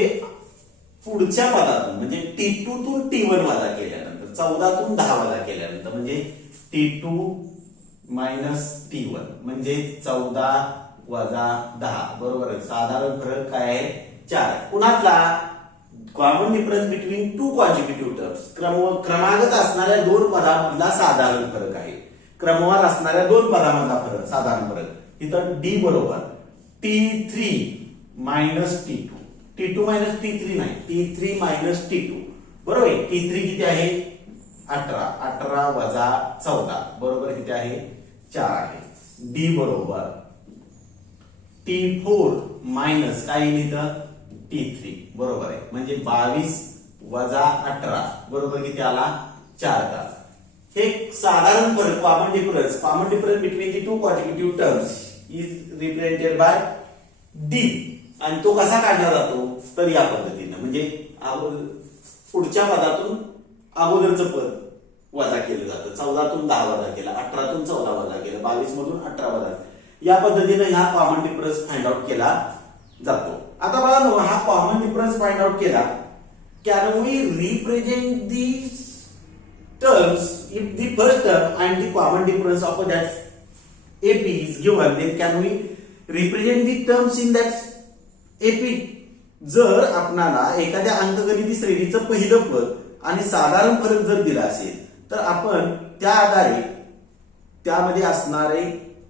पुढच्या पदातून म्हणजे T2 तून T1 वजा केल्यानंतर 14 तून 10 वजा केल्यानंतर म्हणजे T2 मायनस T1 म्हणजे 14 वजा 10 बरोबर आहे. साधारण फरक काय आहे 4. कुणातला common difference between two consecutive terms क्रमागत असणाऱ्या दोन पदांमधला साधारण फरक आहे. क्रमवार असणाऱ्या दोन पदांमधला फरक साधारण फरक. इथं डी बरोबर T3 minus T2 T2 minus T3 नाही T3 मायनस T2 बरोबर आहे. T3 किती आहे 18 18 वजा 14 बरोबर किती आहे 4 आहे. डी बरोबर T4 मायनस काय येईल इथं T3 बरोबर आहे म्हणजे 22 वजा 18 बरोबर किती आला 4 का. हे साधारण फरक common difference between the two consecutive terms is represented by D. आणि तो कसा काढला जातो तर या पद्धतीने म्हणजे पुढच्या पदातून अगोदरचं पद वजा केलं जातं. 14 तून 10 वजा केला 18 तून 14 वजा केलं 22 मधून 18 वजा. या पद्धतीने हा कॉमन डिफरन्स फाइंड आउट केला जातो. आता बघा ना हा कॉमन डिफरन्स फाइंड आउट केला. Can we represent the terms if the first term and the common difference of that AP is given then can we represent the terms in that AP. जर आपणाला एखाद्या अंकगणिती श्रेणीचं पहिलं पद आणि साधारण फरक जर दिला असेल तर आपण त्या आधारे त्यामध्ये असणारे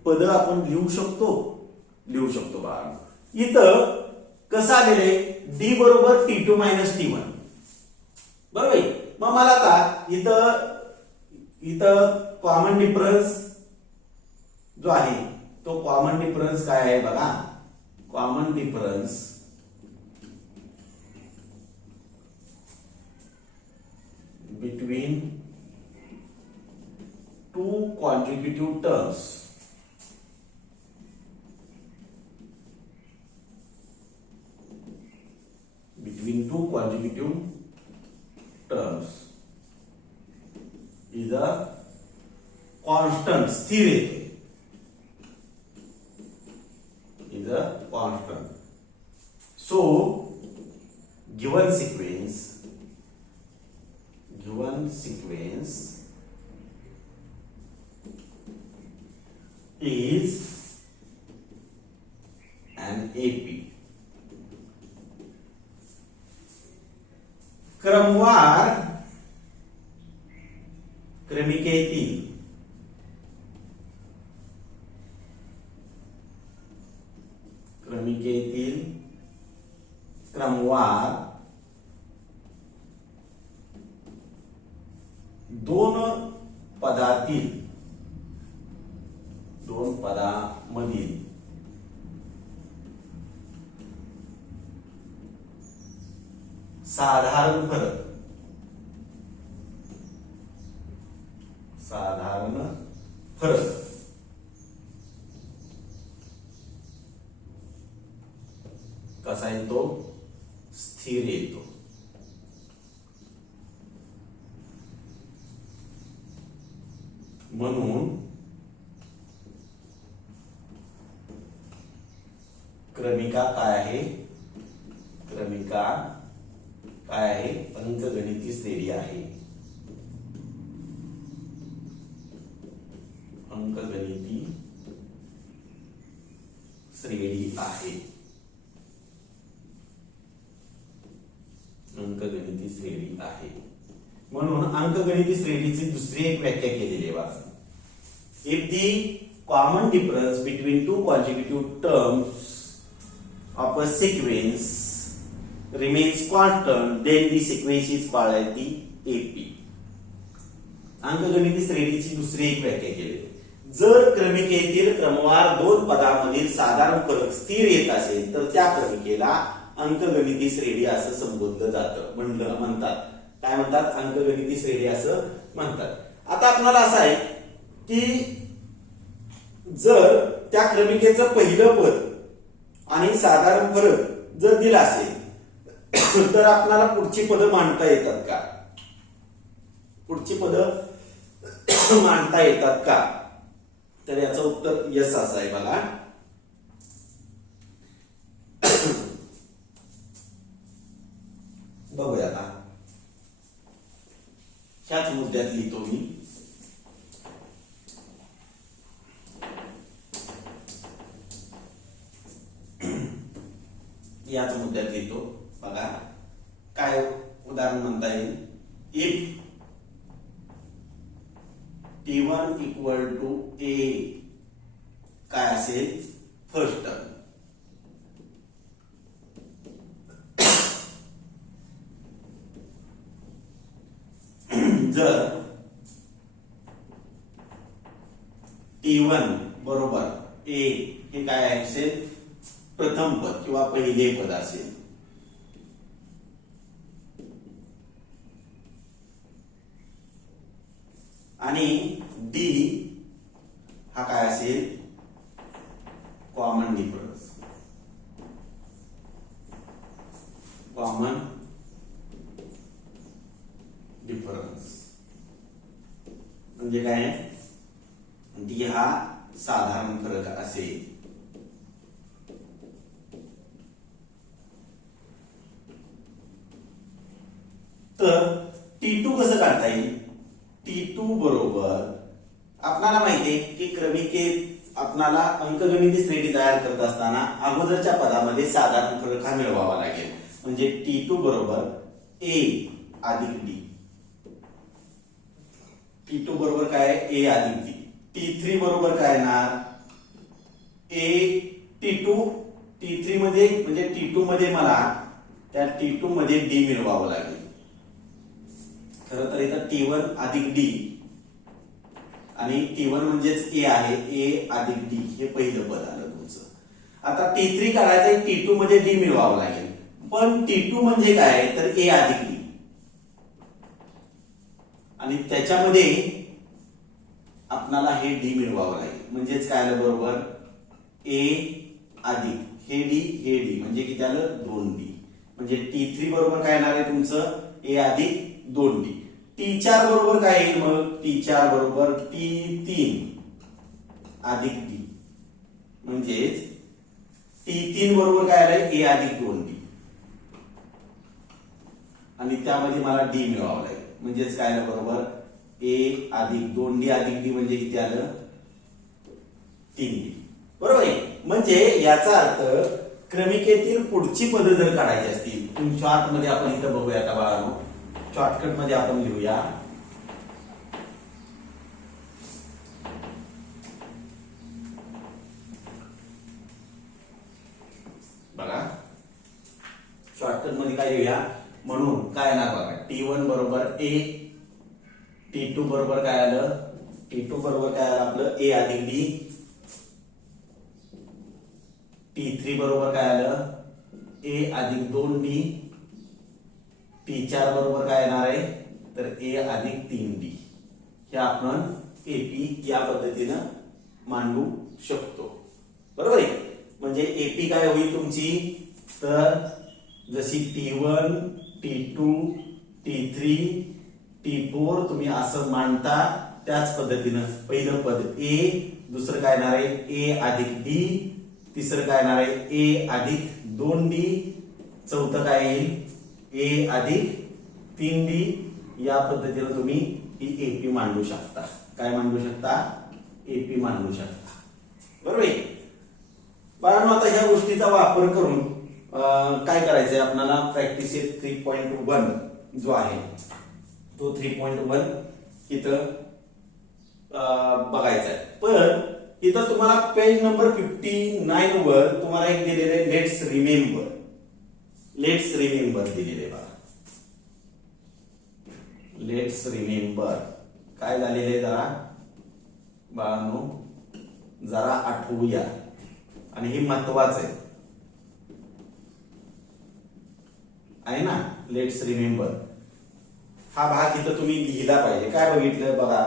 पद आपण लिहू शकतो बाळा. इथं कसं आलेले डी बरोबर T2 मायनस T1 बरोबर आहे. मग मला आता इथं कॉमन डिफरन्स जो आहे तो कॉमन डिफरन्स काय आहे बघा. Common difference between two consecutive terms is a constant स्थिर येते is a constant. So given sequence is an AP. क्रमवार क्रमिकेतील क्रमवार दोन पदामधील साधारण फरक कसा येतो स्थिर येतो. म्हणून क्रमिका काय आहे अंकगणिती श्रेणी आहे. अंकगणिती श्रेणी आहे. म्हणून अंकगणिती श्रेणीची दुसरी एक व्याख्या केलेली आहे बघा. If the common difference between two consecutive terms of a sequence remains constant then the sequence is called as the AP. अंकगणिती श्रेणीची दुसरी एक व्याख्या केली. जर क्रमिकेतील क्रमवार दोन पदांमधील साधारण फरक स्थिर येत असेल तर त्या क्रमिकेला अंकगणिती श्रेणी असं संबोधलं जातं म्हणतात. काय म्हणतात अंकगणिती श्रेणी असं म्हणतात. आता आपल्याला असं आहे की जर त्या क्रमिकेचं पहिलं पद आणि साधारण फरक जर दिला असेल तर आपल्याला पुढची पद मांडता येतात का पुढची पद मांडता येतात का, तर याचं उत्तर यस असं आहे बघा. बघूया आता ह्याच मुद्द्यात लिहितो मी. याच मुद्द्यात लिहितो बघा. काय उदाहरण म्हणता येईल. If T1 equal to A काय असेल फर्स्ट टर्म. जर T1 बरोबर A हे काय असेल प्रथम पद किंवा पहिले पद असेल, आणि D हा काय असेल कॉमन डिफरन्स. कॉमन डिफरन्स म्हणजे काय, डी हा साधारण फरक असेल. तर T2 कसं काढता येईल. T2 बरोबर आपल्याला माहितीये की क्रमिकेत आपल्याला अंकगणिती श्रेणी तयार करत असताना अगोदरच्या पदामध्ये साधारण फरक हा मिळवावा लागेल. म्हणजे T2 बरोबर A अधिक D. T2 बरोबर काय A अधिक D. T3 बरोबर काय ना A T2 T3 मध्ये म्हणजे T2 मध्ये मला त्या T2 मध्ये D मिळवावं लागेल. खरं तर इथं T1 अधिक D आणि T1 म्हणजेच A आहे. A अधिक D हे पहिलं पद आलं तुमचं. आता T3 काढायचं T2 मध्ये D मिळवावं लागेल. पण T2 म्हणजे काय तर A अधिक D आणि त्याच्यामध्ये आपल्याला हे D मिळवावं लागेल. म्हणजेच काय आलं बरोबर A अधिक हे D हे D म्हणजे किती आलं 2D. म्हणजे T3 बरोबर काय येणार आहे तुमचं A अधिक 2D. T4 बरोबर काय येईल मग T4 बरोबर T3 अधिक D म्हणजेच T3 बरोबर काय आलंय A अधिक 2D आणि त्यामध्ये मला D मिळवावं लागेल. म्हणजेच काय आलं बरोबर A अधिक 2D अधिक D म्हणजे किती आलं 3D. बरोबर आहे. म्हणजे याचा अर्थ क्रमिकेतील पुढची पद जर काढायची असतील शॉर्ट मध्ये आपण इथं बघूया. आता बाळांनो शॉर्टकट मध्ये आपण लिहूया. बघा शॉर्टकट मध्ये काय लिहूया. म्हणून काय येणार बघा T1 बरोबर A, T2 बरोबर काय आलं T2 बरोबर काय आलं आपलं A अधिक D, T3 बरोबर काय आलं A अधिक 2D, T4 बरोबर काय येणार आहे तर A अधिक 3D. हे आपण AP या पद्धतीनं मांडू शकतो. बरोबर आहे. म्हणजे AP काय होईल तुमची तर जशी T1 T2 T3 T4 तुम्ही असं मांडता त्याच पद्धतीनं पहिलं पद A, दुसरं काय येणार आहे A अधिक D, तिसरं काय येणार आहे A अधिक 2D, चौथं काय येईल A अधिक 3D. या पद्धतीने तुम्ही ही AP मांडू शकता. काय मांडू शकता AP मांडू शकता. बरोबर आहे. बाळांनो आता ह्या गोष्टीचा वापर करून काय करायचंय आपल्याला प्रॅक्टिस 3.1 जो आहे तो 3.1 इथं बघायचा आहे. पण इथं तुम्हाला पेज नंबर 59 वर तुम्हाला एक दिलेलं आहे लेट्स रिमेंबर. लेट्स रिमेंबर दिलेले बघा. लेट्स रिमेंबर काय झालेले आहे जरा बाळांनो जरा आठवूया आणि हे महत्वाचं आहे ना. लेट्स रिमेंबर हा भाग इथं तुम्ही लिहिला पाहिजे. काय बघितलं बघा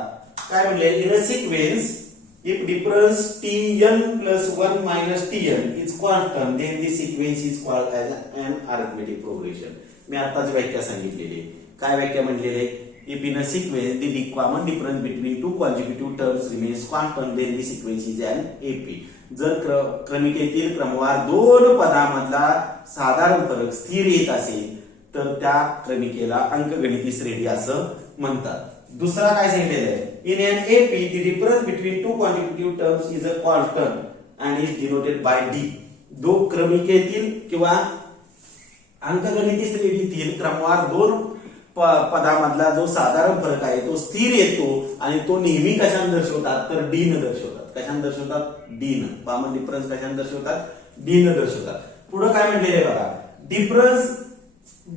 काय म्हणले in a sequence if difference tn plus 1 minus tn is constant then the sequence is called as an arithmetic progression. मी आताच व्याख्या सांगितलेली. काय व्याख्या म्हणलेली if in a sequence the common difference between two consecutive terms remains constant then the sequence is an AP. जर क्रमिकेतील क्रमवार दोन पदांमधला साधारण फरक स्थिर येत असेल तर त्या क्रमिकेला अंकगणिती श्रेणी असं म्हणतात. दुसरा काय सांगितलेलं आहे, in an AP the difference between two consecutive terms is a constant and is denoted by D. दो क्रमिकेतील किंवा अंकगणिती श्रेणीतील क्रमवार दोन पदामधला जो साधारण फरक आहे तो स्थिर येतो आणि तो नेहमी कशाने दर्शवतात तर डी न दर्शवतात. कशाने दर्शवतात? डी न. कॉमन डिफरन्स कशाने दर्शवतात? डी न दर्शवतात. पुढे काय म्हटलेलं आहे बघा, difference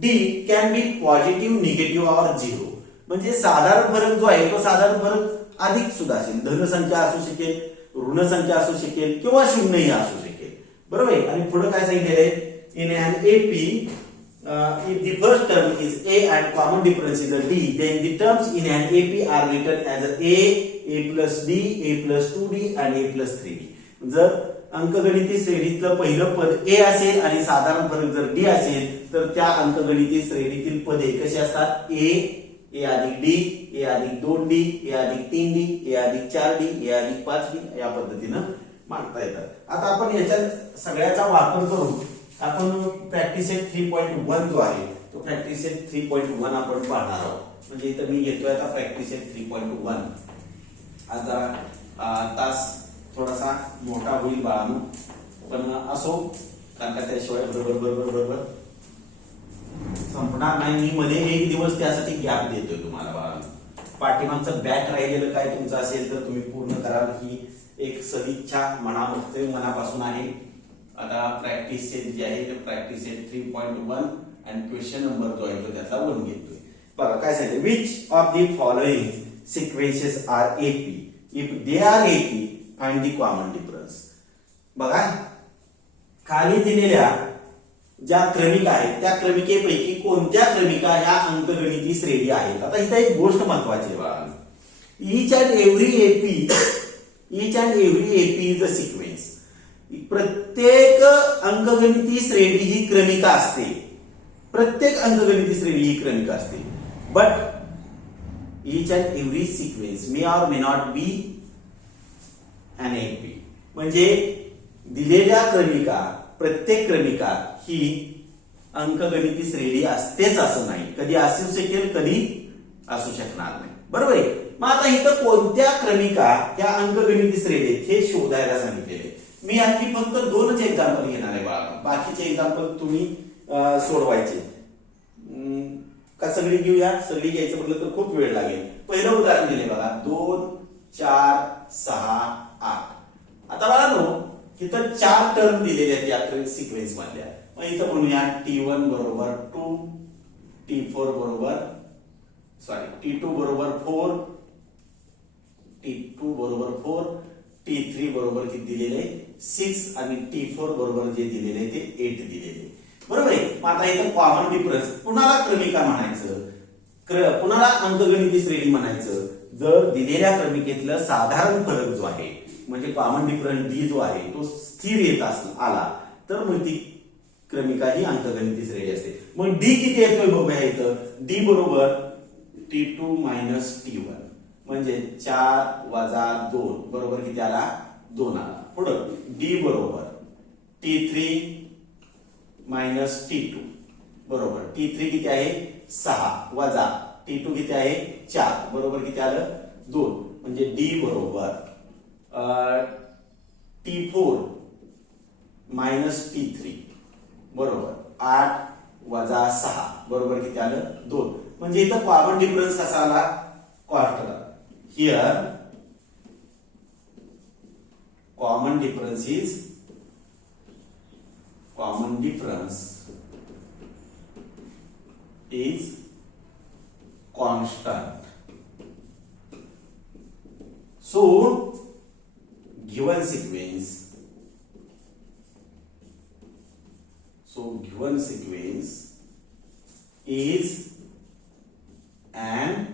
D can be positive, negative और झिरो. म्हणजे साधारण फरक जो आहे तो साधारण फरक अधिक सुद्धा असेल, धन संख्या असू शकेल, ऋण संख्या असू शकेल किंवा शून्यही असू शकेल. बरोबर आहे. आणि पुढे काय सांगितलेलं आहे, in an AP if the first term is a and common difference is a d, then the terms in an AP are written as a plus d, a plus 2d and a plus 3d. जर अंकगणिती श्रेणीतलं पहिलं पद a असेल आणि साधारण फरक जर d असेल तर त्या अंकगणिती श्रेणीतील पदे कशी असतात? a अधिक d, a अधिक 2d, a अधिक 3d, a अधिक 4d, a अधिक 5d या पद्धतीनं मांडता येतात. आता आपण याच्यात सगळ्याचा वापर करून आपण प्रॅक्टिस सेट 3.1 जो आहे तो प्रॅक्टिस सेट 3.1 आपण पाहणार आहोत. म्हणजे इथं मी घेतोय आता प्रॅक्टिस सेट 3.1. आता तास थोडासा मोठा होईल बाळांनो, पण असो, कारण का त्याशिवाय बरोबर संपणार नाही. मी मध्ये एक दिवस त्यासाठी गॅप देतोय तुम्हाला बाळांनो. पाठीमागचं बॅक राहिलेलं काय तुमचं असेल तर तुम्ही पूर्ण कराल ही एक सदिच्छा मनापासून आहे. आता प्रॅक्टिस सेट जे आहे ते प्रॅक्टिस सेट 3.1 आणि क्वेश्चन नंबर जो आहे तो त्याचा 1 घेतोय. बघा काय सांगितलं, which of the following sequences are AP if they are AP find the common difference. बघा खाली दिलेल्या ज्या क्रमिका आहेत त्या क्रमिकेपैकी कोणत्या क्रमिका ह्या अंकगणिती श्रेणी आहेत. आता इथे एक गोष्ट महत्वाची आहे, each and every AP is a sequence. प्रत्येक अंकगणिती श्रेणी ही क्रमिका असते. प्रत्येक अंकगणिती श्रेणी ही क्रमिका असते. But each and every sequence may or may not be an AP. म्हणजे दिलेल्या क्रमिका, प्रत्येक क्रमिका ही अंकगणिती श्रेणी असतेच असं नाही. कधी असू शकेल, कधी असू शकणार नाही. बरोबर आहे. मग आता इथं कोणत्या क्रमिका त्या अंकगणिती श्रेणीत हे शोधायला सांगितलेले. मी आणखी फक्त 2च एक्झाम्पल घेणार आहे बाळा, बाकीचे एक्झाम्पल तुम्ही सोडवायचे का सगळी घेऊया. सगळी घ्यायचं म्हटलं तर खूप वेळ लागेल. पहिलं उदाहरण दिले बघा, 2 4 6 8. आता बघा नो इथं 4 टर्म दिलेले आहेत या सिक्वेन्स मधल्या. मग इथं म्हणूया T1 बरोबर 2, T4 बरोबर T2 बरोबर 4, T2 बरोबर 4, T3 बरोबर किती दिलेले 6 आणि T4 बरोबर जे दिलेले ते 8 दिलेले. बरोबर आहे. मग आता इथं कॉमन डिफरन्स कुणाला क्रमिका म्हणायचं, कुणाला अंकगणिती श्रेणी म्हणायचं. जर दिलेल्या क्रमिकेतलं साधारण फरक जो आहे म्हणजे कॉमन डिफरन्स डी जो आहे तो स्थिर येत आला तर मग ती क्रमिका ही अंकगणिती श्रेणी असते. मग डी किती येतोय बघूया. इथं डी बरोबर T2 मायनस T1 म्हणजे 4 वजा 2 बरोबर किती आला 2 आला. पुढं डी बरोबर T3 मायनस T2 बरोबर T3 किती आहे 6 वजा T2 किती आहे 4 बरोबर किती आलं 2 म्हणजे डी बरोबर T4 मायनस T3 बरोबर 8 वजा 6 बरोबर किती आलं 2. म्हणजे इथं कॉमन डिफरन्स कसा आला quarter. Here common difference is constant. So given sequence is an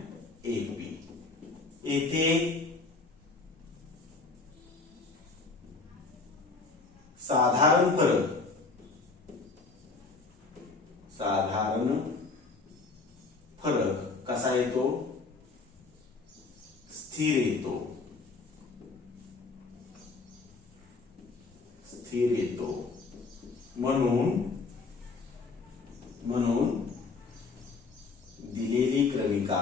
AP. येथे साधारण फरक कसा येतो स्थिर येतो, स्थिर येतो. म्हणून दिलेली क्रमिका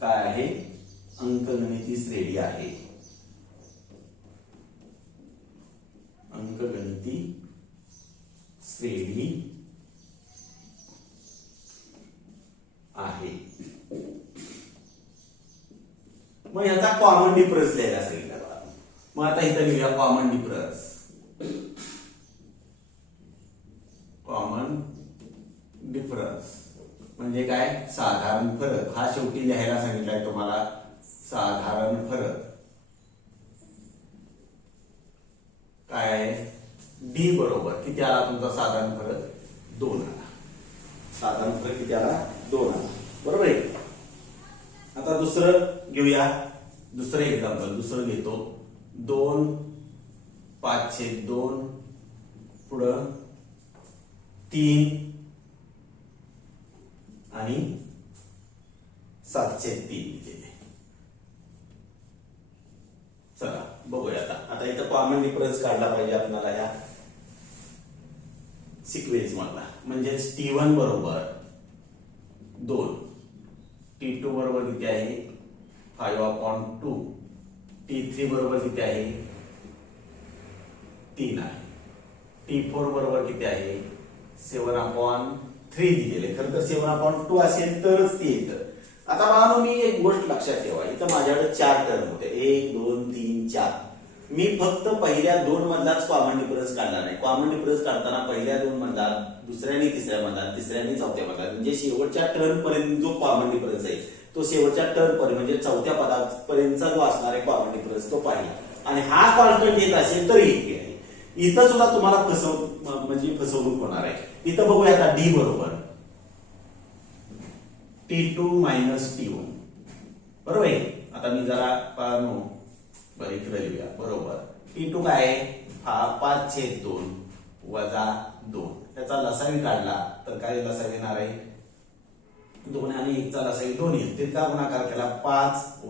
काय आहे? अंकगणिती श्रेणी आहे. अंकगणिती श्रेणी आहे. मग याचा कॉमन डिफरन्स लिहायला सांगितलं. मग आता इथं लिहूया कॉमन डिफरन्स. कॉमन डिफरन्स म्हणजे काय? साधारण फरक. हा शेवटी लिहायला सांगितलाय तुम्हाला, साधारण फरक. काय आहे? डी बरोबर किती आला तुमचा साधारण फरक? 2 आला. साधारण फरक किती आला? 2 आला. बरोबर आहे. आता दुसरं घेऊया. दुसरं एक्झाम्पल दुसरं घेतो. 2/5/2 पुढं 3 आणि 7/3 दिलेले. चला बघूया आता इथं कॉमन डिफरन्स काढला पाहिजे आपल्याला या सिक्वेन्स मधला. म्हणजे T1 बरोबर 2, T2 बरोबर किती आहे? 5/2, T3 बरोबर किती आहे? 3 आहे. T4 बरोबर किती आहे? 7/3 दिलेले. खरं तर 7/2 असेल तरच ते येतं. आता बघा मी एक गोष्ट लक्षात ठेवा. इथं माझ्याकडे 4 टर्म होते. 1 2 3 4. मी फक्त पहिल्या 2 मधलाच कॉमन डिफरन्स काढला नाही. कॉमन डिफरन्स काढताना पहिल्या 2 मधला, दुसऱ्या आणि तिसऱ्या मधला, तिसऱ्या आणि चौथ्या मधला, म्हणजे शेवटच्या टर्म पर्यंत जो कॉमन डिफरन्स आहे तो शेवटच्या टर्म पर्यंत म्हणजे चौथ्या पदापर्यंतचा जो असणार आहे कॉमन डिफरन्स तो पाहिला. आणि हा कॉन्स्टंट येत असेल तर येते आहे. इथं सुद्धा तुम्हाला फसवणूक होणार आहे. इथं बघूया आता डी बरोबर T2 - T1 बरोबर आहे. आता मी जरा इकडे लिहूया. बरोबर T2 काय आहे? हा 5/2 - 2. त्याचा लसावी काढला तर काय लसावी येणार आहे? 2 आणि 1 चा लसावी 2 येईल. तिरका गुणाकार केला 5 -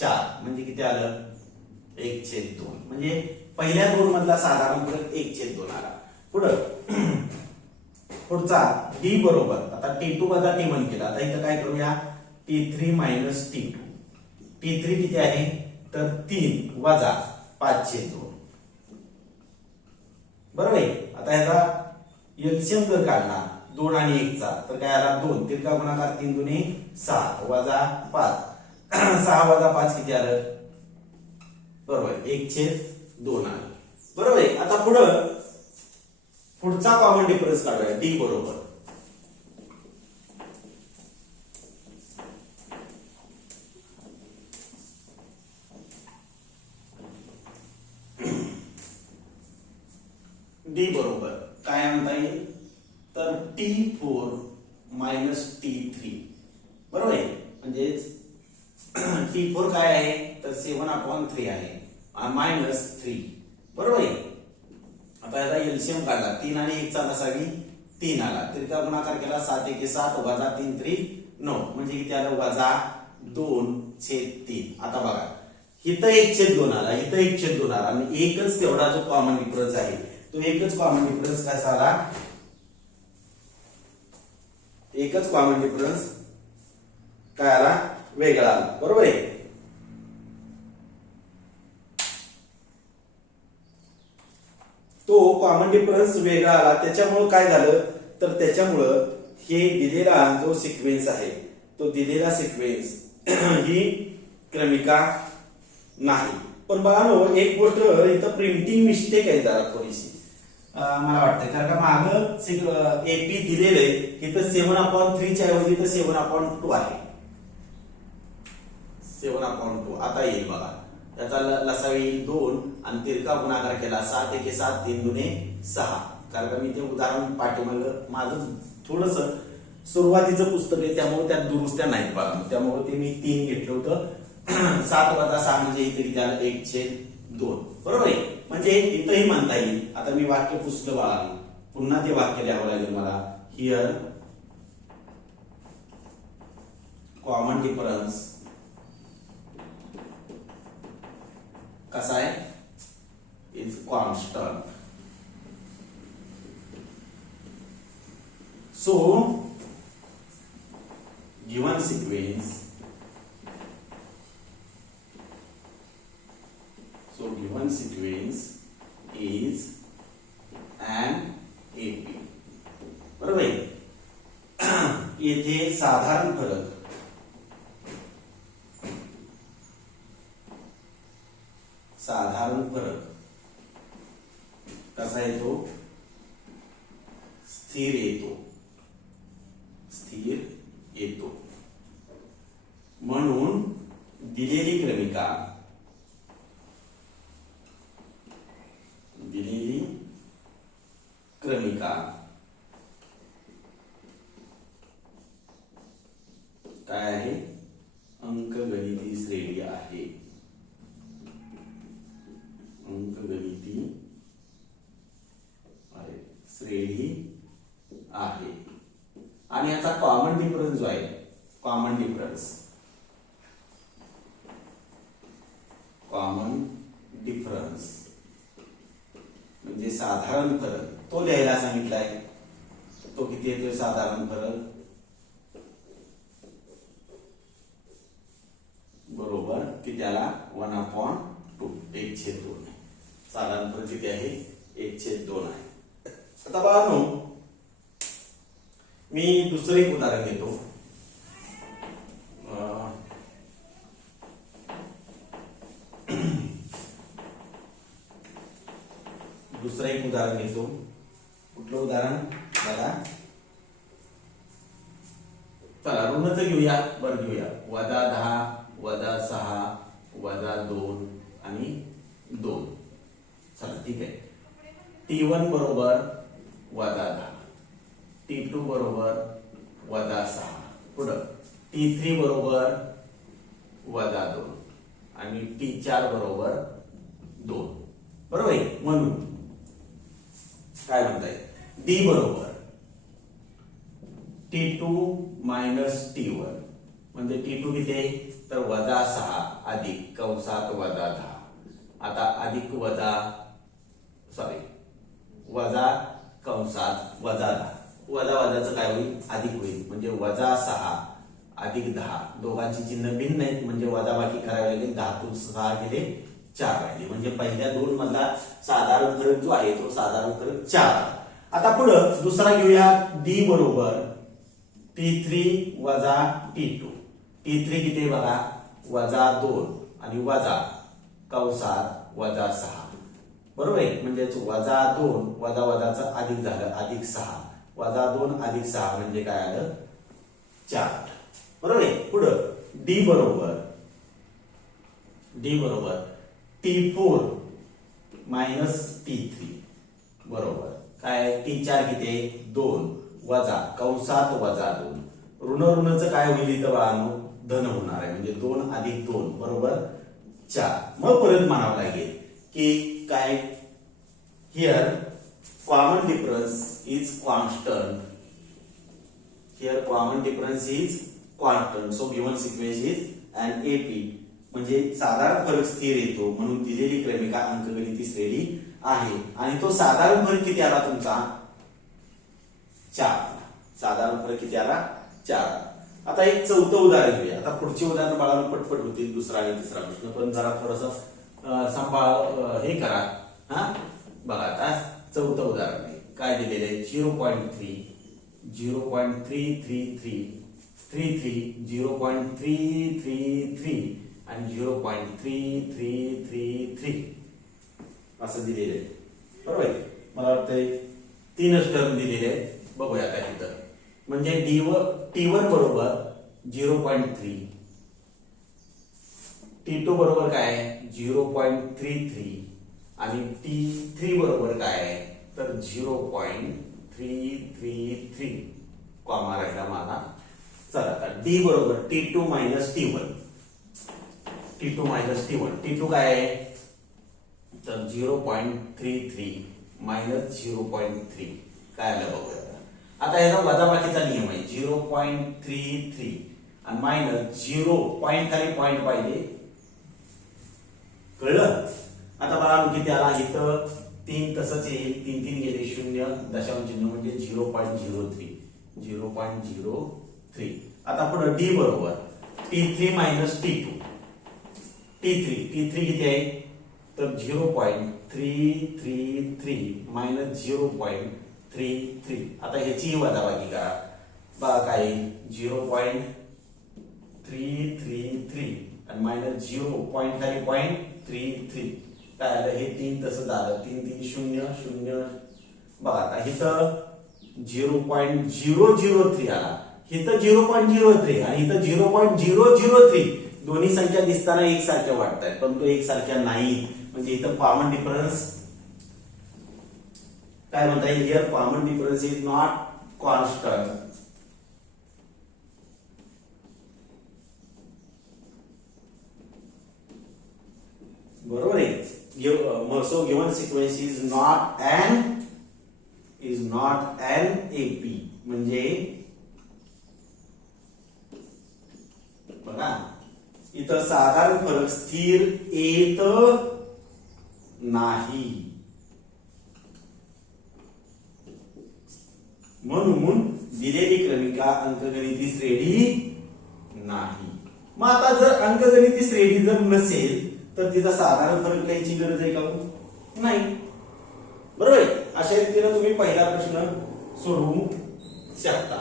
4 म्हणजे किती आलं? 1/2. म्हणजे पहिल्या 2 मधला साधारण फरक 1/2 आला. पुढचा डी बरोबर आता T2 - T1 केला. आता इथं काय करूया? T3 - T2. T3 किती आहे? तर 3 - 5/2 बरोबर आहे. आता याचा एलसीएम जर काढला 2 आणि 1 चा तर काय आला? 2. तिरका गुणाकार 3 दुने 6 - 5 6 - 5 किती आलं? बरोबर 1/2 आलं. बरोबर आहे. आता पुढचा कॉमन डिफरन्स काढूया. डी बरोबर काय म्हणता येईल? तर T4 - T3 बरोबर आहे. म्हणजे T4 काय आहे? तर 7/3 आहे -3 बरोबर आहे. आता याचा एलसीएम काढला 3 आणि 1 चा लसावी 3 आला. तिरका गुणाकार केला 7 × 1 = 7 - 3 × 3 9 म्हणजे किती आलं? -2/3. आता बघा इथं 1/2 आला, इथं 1/2 आला आणि एकच तेवढा जो कॉमन डिफरन्स आहे तो एकच कॉमन डिफरन्स कसा आला? एकच कॉमन डिफरन्स काय आला? वेगळा आला. बरोबर आहे. तो कॉमन डिफरन्स वेगळा आला. त्याच्यामुळे काय झालं? तर त्याच्यामुळं हे दिलेला जो सिक्वेन्स आहे तो दिलेला सिक्वेन्स ही क्रमिका नाही. पण बघा एक गोष्ट इथं प्रिंटिंग मिस्टेक आहे जरा थोडीशी मला वाटतं. कारण का मागं एपी दिलेलं आहे इथं 7/3 च्या ऐवजी इथं 7/2 आहे. 7/2 आता येईल बघा. त्याचा लसावी येईल 2 आणि तिरका गुणाकार केला 7 × 1 = 7 3 दुने 6. कारण का मी ते उदाहरण पाठीमागं माझं थोडस सुरुवातीचं पुस्तक आहे त्यामुळे त्यात दुरुस्त्या नाहीत बघा. त्यामुळे ते मी 3 घेतलं होतं. 7 - 6 म्हणजे इथे किती आलं? 1/2 बरोबर आहे. म्हणजे इथंही म्हणता येईल. आता मी वाक्य पुसलं बघा. पुन्हा ते वाक्य लिहावं लागेल मला. हिअर कॉमन डिफरन्स कसा आहे, is constant. So given sequence, is an AP. बरोबर आहे. येथे साधारण फरक कसा येतो, स्थिर येतो. म्हणून दिलेली क्रमिका काय आहे, अंकगणिती श्रेणी आहे. आणि याचा कॉमन डिफरन्स जो आहे, कॉमन डिफरन्स म्हणजे साधारण फरक, तो लिहायला सांगितलाय. तो किती येतोय साधारण फरक, बरोबर की त्याला 1/2, 1/2. साधारण फरक किती आहे, 1/2 आहे. आता बाळांनो, मी दुसरं एक उदाहरण घेतो. कुठलं उदाहरण बघा. चला ऋणच घेऊया, बरं घेऊया. -10, -6, -2 आणि 2. चला ठीक आहे. T1 बरोबर -10, T2 बरोबर -6, पुढं T3 बरोबर -2 आणि T4 बरोबर 2. बरोबर आहे. म्हणून काय म्हणताय, D बरोबर T2 मायनस T1 म्हणजे T2 किती आहे, तर -6 अधिक कंसात -10. आता अधिक वजा कंसात -10, वजाचं काय होईल, अधिक होईल. म्हणजे -6 अधिक 10, दोघांची चिन्ह भिन्न आहेत म्हणजे वजाबाकी करावी लागेल. 10तून 6 गेले, 4 राहिले. म्हणजे पहिल्या 2 मधला साधारण फरक जो आहे तो साधारण फरक 4. आता पुढं दुसरा घेऊया. D बरोबर T3 वजा T2. T3 किती आहे बघा, -2 आणि वजा कंसात -6. बरोबर आहे. म्हणजे -2 वजाचं अधिक झालं, अधिक 6. -2 अधिक 6 म्हणजे काय आलं, 4. बरोबर आहे. पुढं D बरोबर T4 मायनस T3 बरोबर काय, T4 किती आहे, 2 वजा कंसात -2. ऋणचं काय होईल इथं बाळांनो, धन होणार आहे. म्हणजे 2 अधिक 2 बरोबर 4. मग परत म्हणावं लागेल की काय, here common difference is constant. So given sequence is an AP. म्हणजे साधारण फरक स्थिर येतो म्हणून दिलेली क्रमिका अंकगणिती श्रेणी आहे. आणि तो साधारण फरक किती आला तुमचा, 4. साधारण फरक किती आला, 4. आता एक चौथं उदाहरण घेऊया. आता पुढची उदाहरण बाळांनो पटपट होतील, दुसरा आणि तिसरा प्रश्न, पण जरा थोडस सांभाळ हे करा. हा बघा, आता चौथं उदाहरण आहे. काय दिलेलं आहे, 0.3, 0.333, 0.333 आणि 0.3333 असं दिलेलं आहे. बरोबर आहे. मला वाटतंय 3च टर्म दिलेले आहेत. बघूया काय इथं. म्हणजे T1 बरोबर 0.3, T2 बरोबर काय आहे 0.33 आणि T3 बरोबर काय आहे तर 0.333 कॉमा राहिला माझा. चला आता D बरोबर T2 मायनस T1, T2 काय आहे तर 0.33 मायनस 0.3 काय आलं बघूया. आता याचा वजाबाकीचा नियम आहे. 0.33 आणि मायनस 0 पॉईंट खाली पॉईंट पाहिजे. कळलं? आता बघा किती आला इथं 3 तसंच येईल. 3 3 गेले 0 दशांश चिन्ह म्हणजे 0.03 0.03. आता पुढे डी बरोबर T3 मायनस T2. T3 किती आहे तर 0.333 मायनस 0.33. आता ह्याची वजाबाकी करा. बघा काय 0.333 आणि मायनस 0 पॉईंट खाली पॉईंट 33. काय आलं हे 3 तसं झालं. 3 3 0 0. बघा आता इथं 0.003 आला. इथं 0.03 आणि इथं 0.003. दोन्ही संख्या दिसताना एकसारख्या वाटतात पण तो एकसारख्या नाही. म्हणजे इथं कॉमन डिफरन्स काय म्हणता येईल here common difference is not constant. बरोबर आहे. So given sequence is not an AP. म्हणजे बघा इथं साधारण फरक स्थिर येत नाही म्हणून दिलेली क्रमिका अंकगणिती श्रेणी नाही. मग आता जर अंकगणिती श्रेणी जर नसेल तर तिचा साधारण फरक लिहायची गरज आहे का? नाही. बरोबर आहे. अशा रीतीने तुम्ही पहिला प्रश्न सोडवू शकता.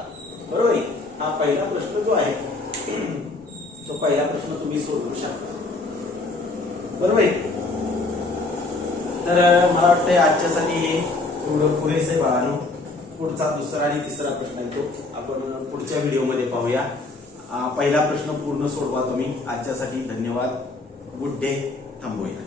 बरोबर आहे. हा पहिला प्रश्न जो आहे तो पहिला प्रश्न तुम्ही सोडवू शकता. बरोबर आहे. तर मला वाटतंय आजच्यासाठी हे एवढं पुरेसे बाळांनो. पुढचा दुसरा आणि तिसरा प्रश्न आहे तो आपण पुढच्या व्हिडिओमध्ये पाहूया. पहिला प्रश्न पूर्ण सोडवा तुम्ही. आजच्यासाठी धन्यवाद. Good day. थांबूया.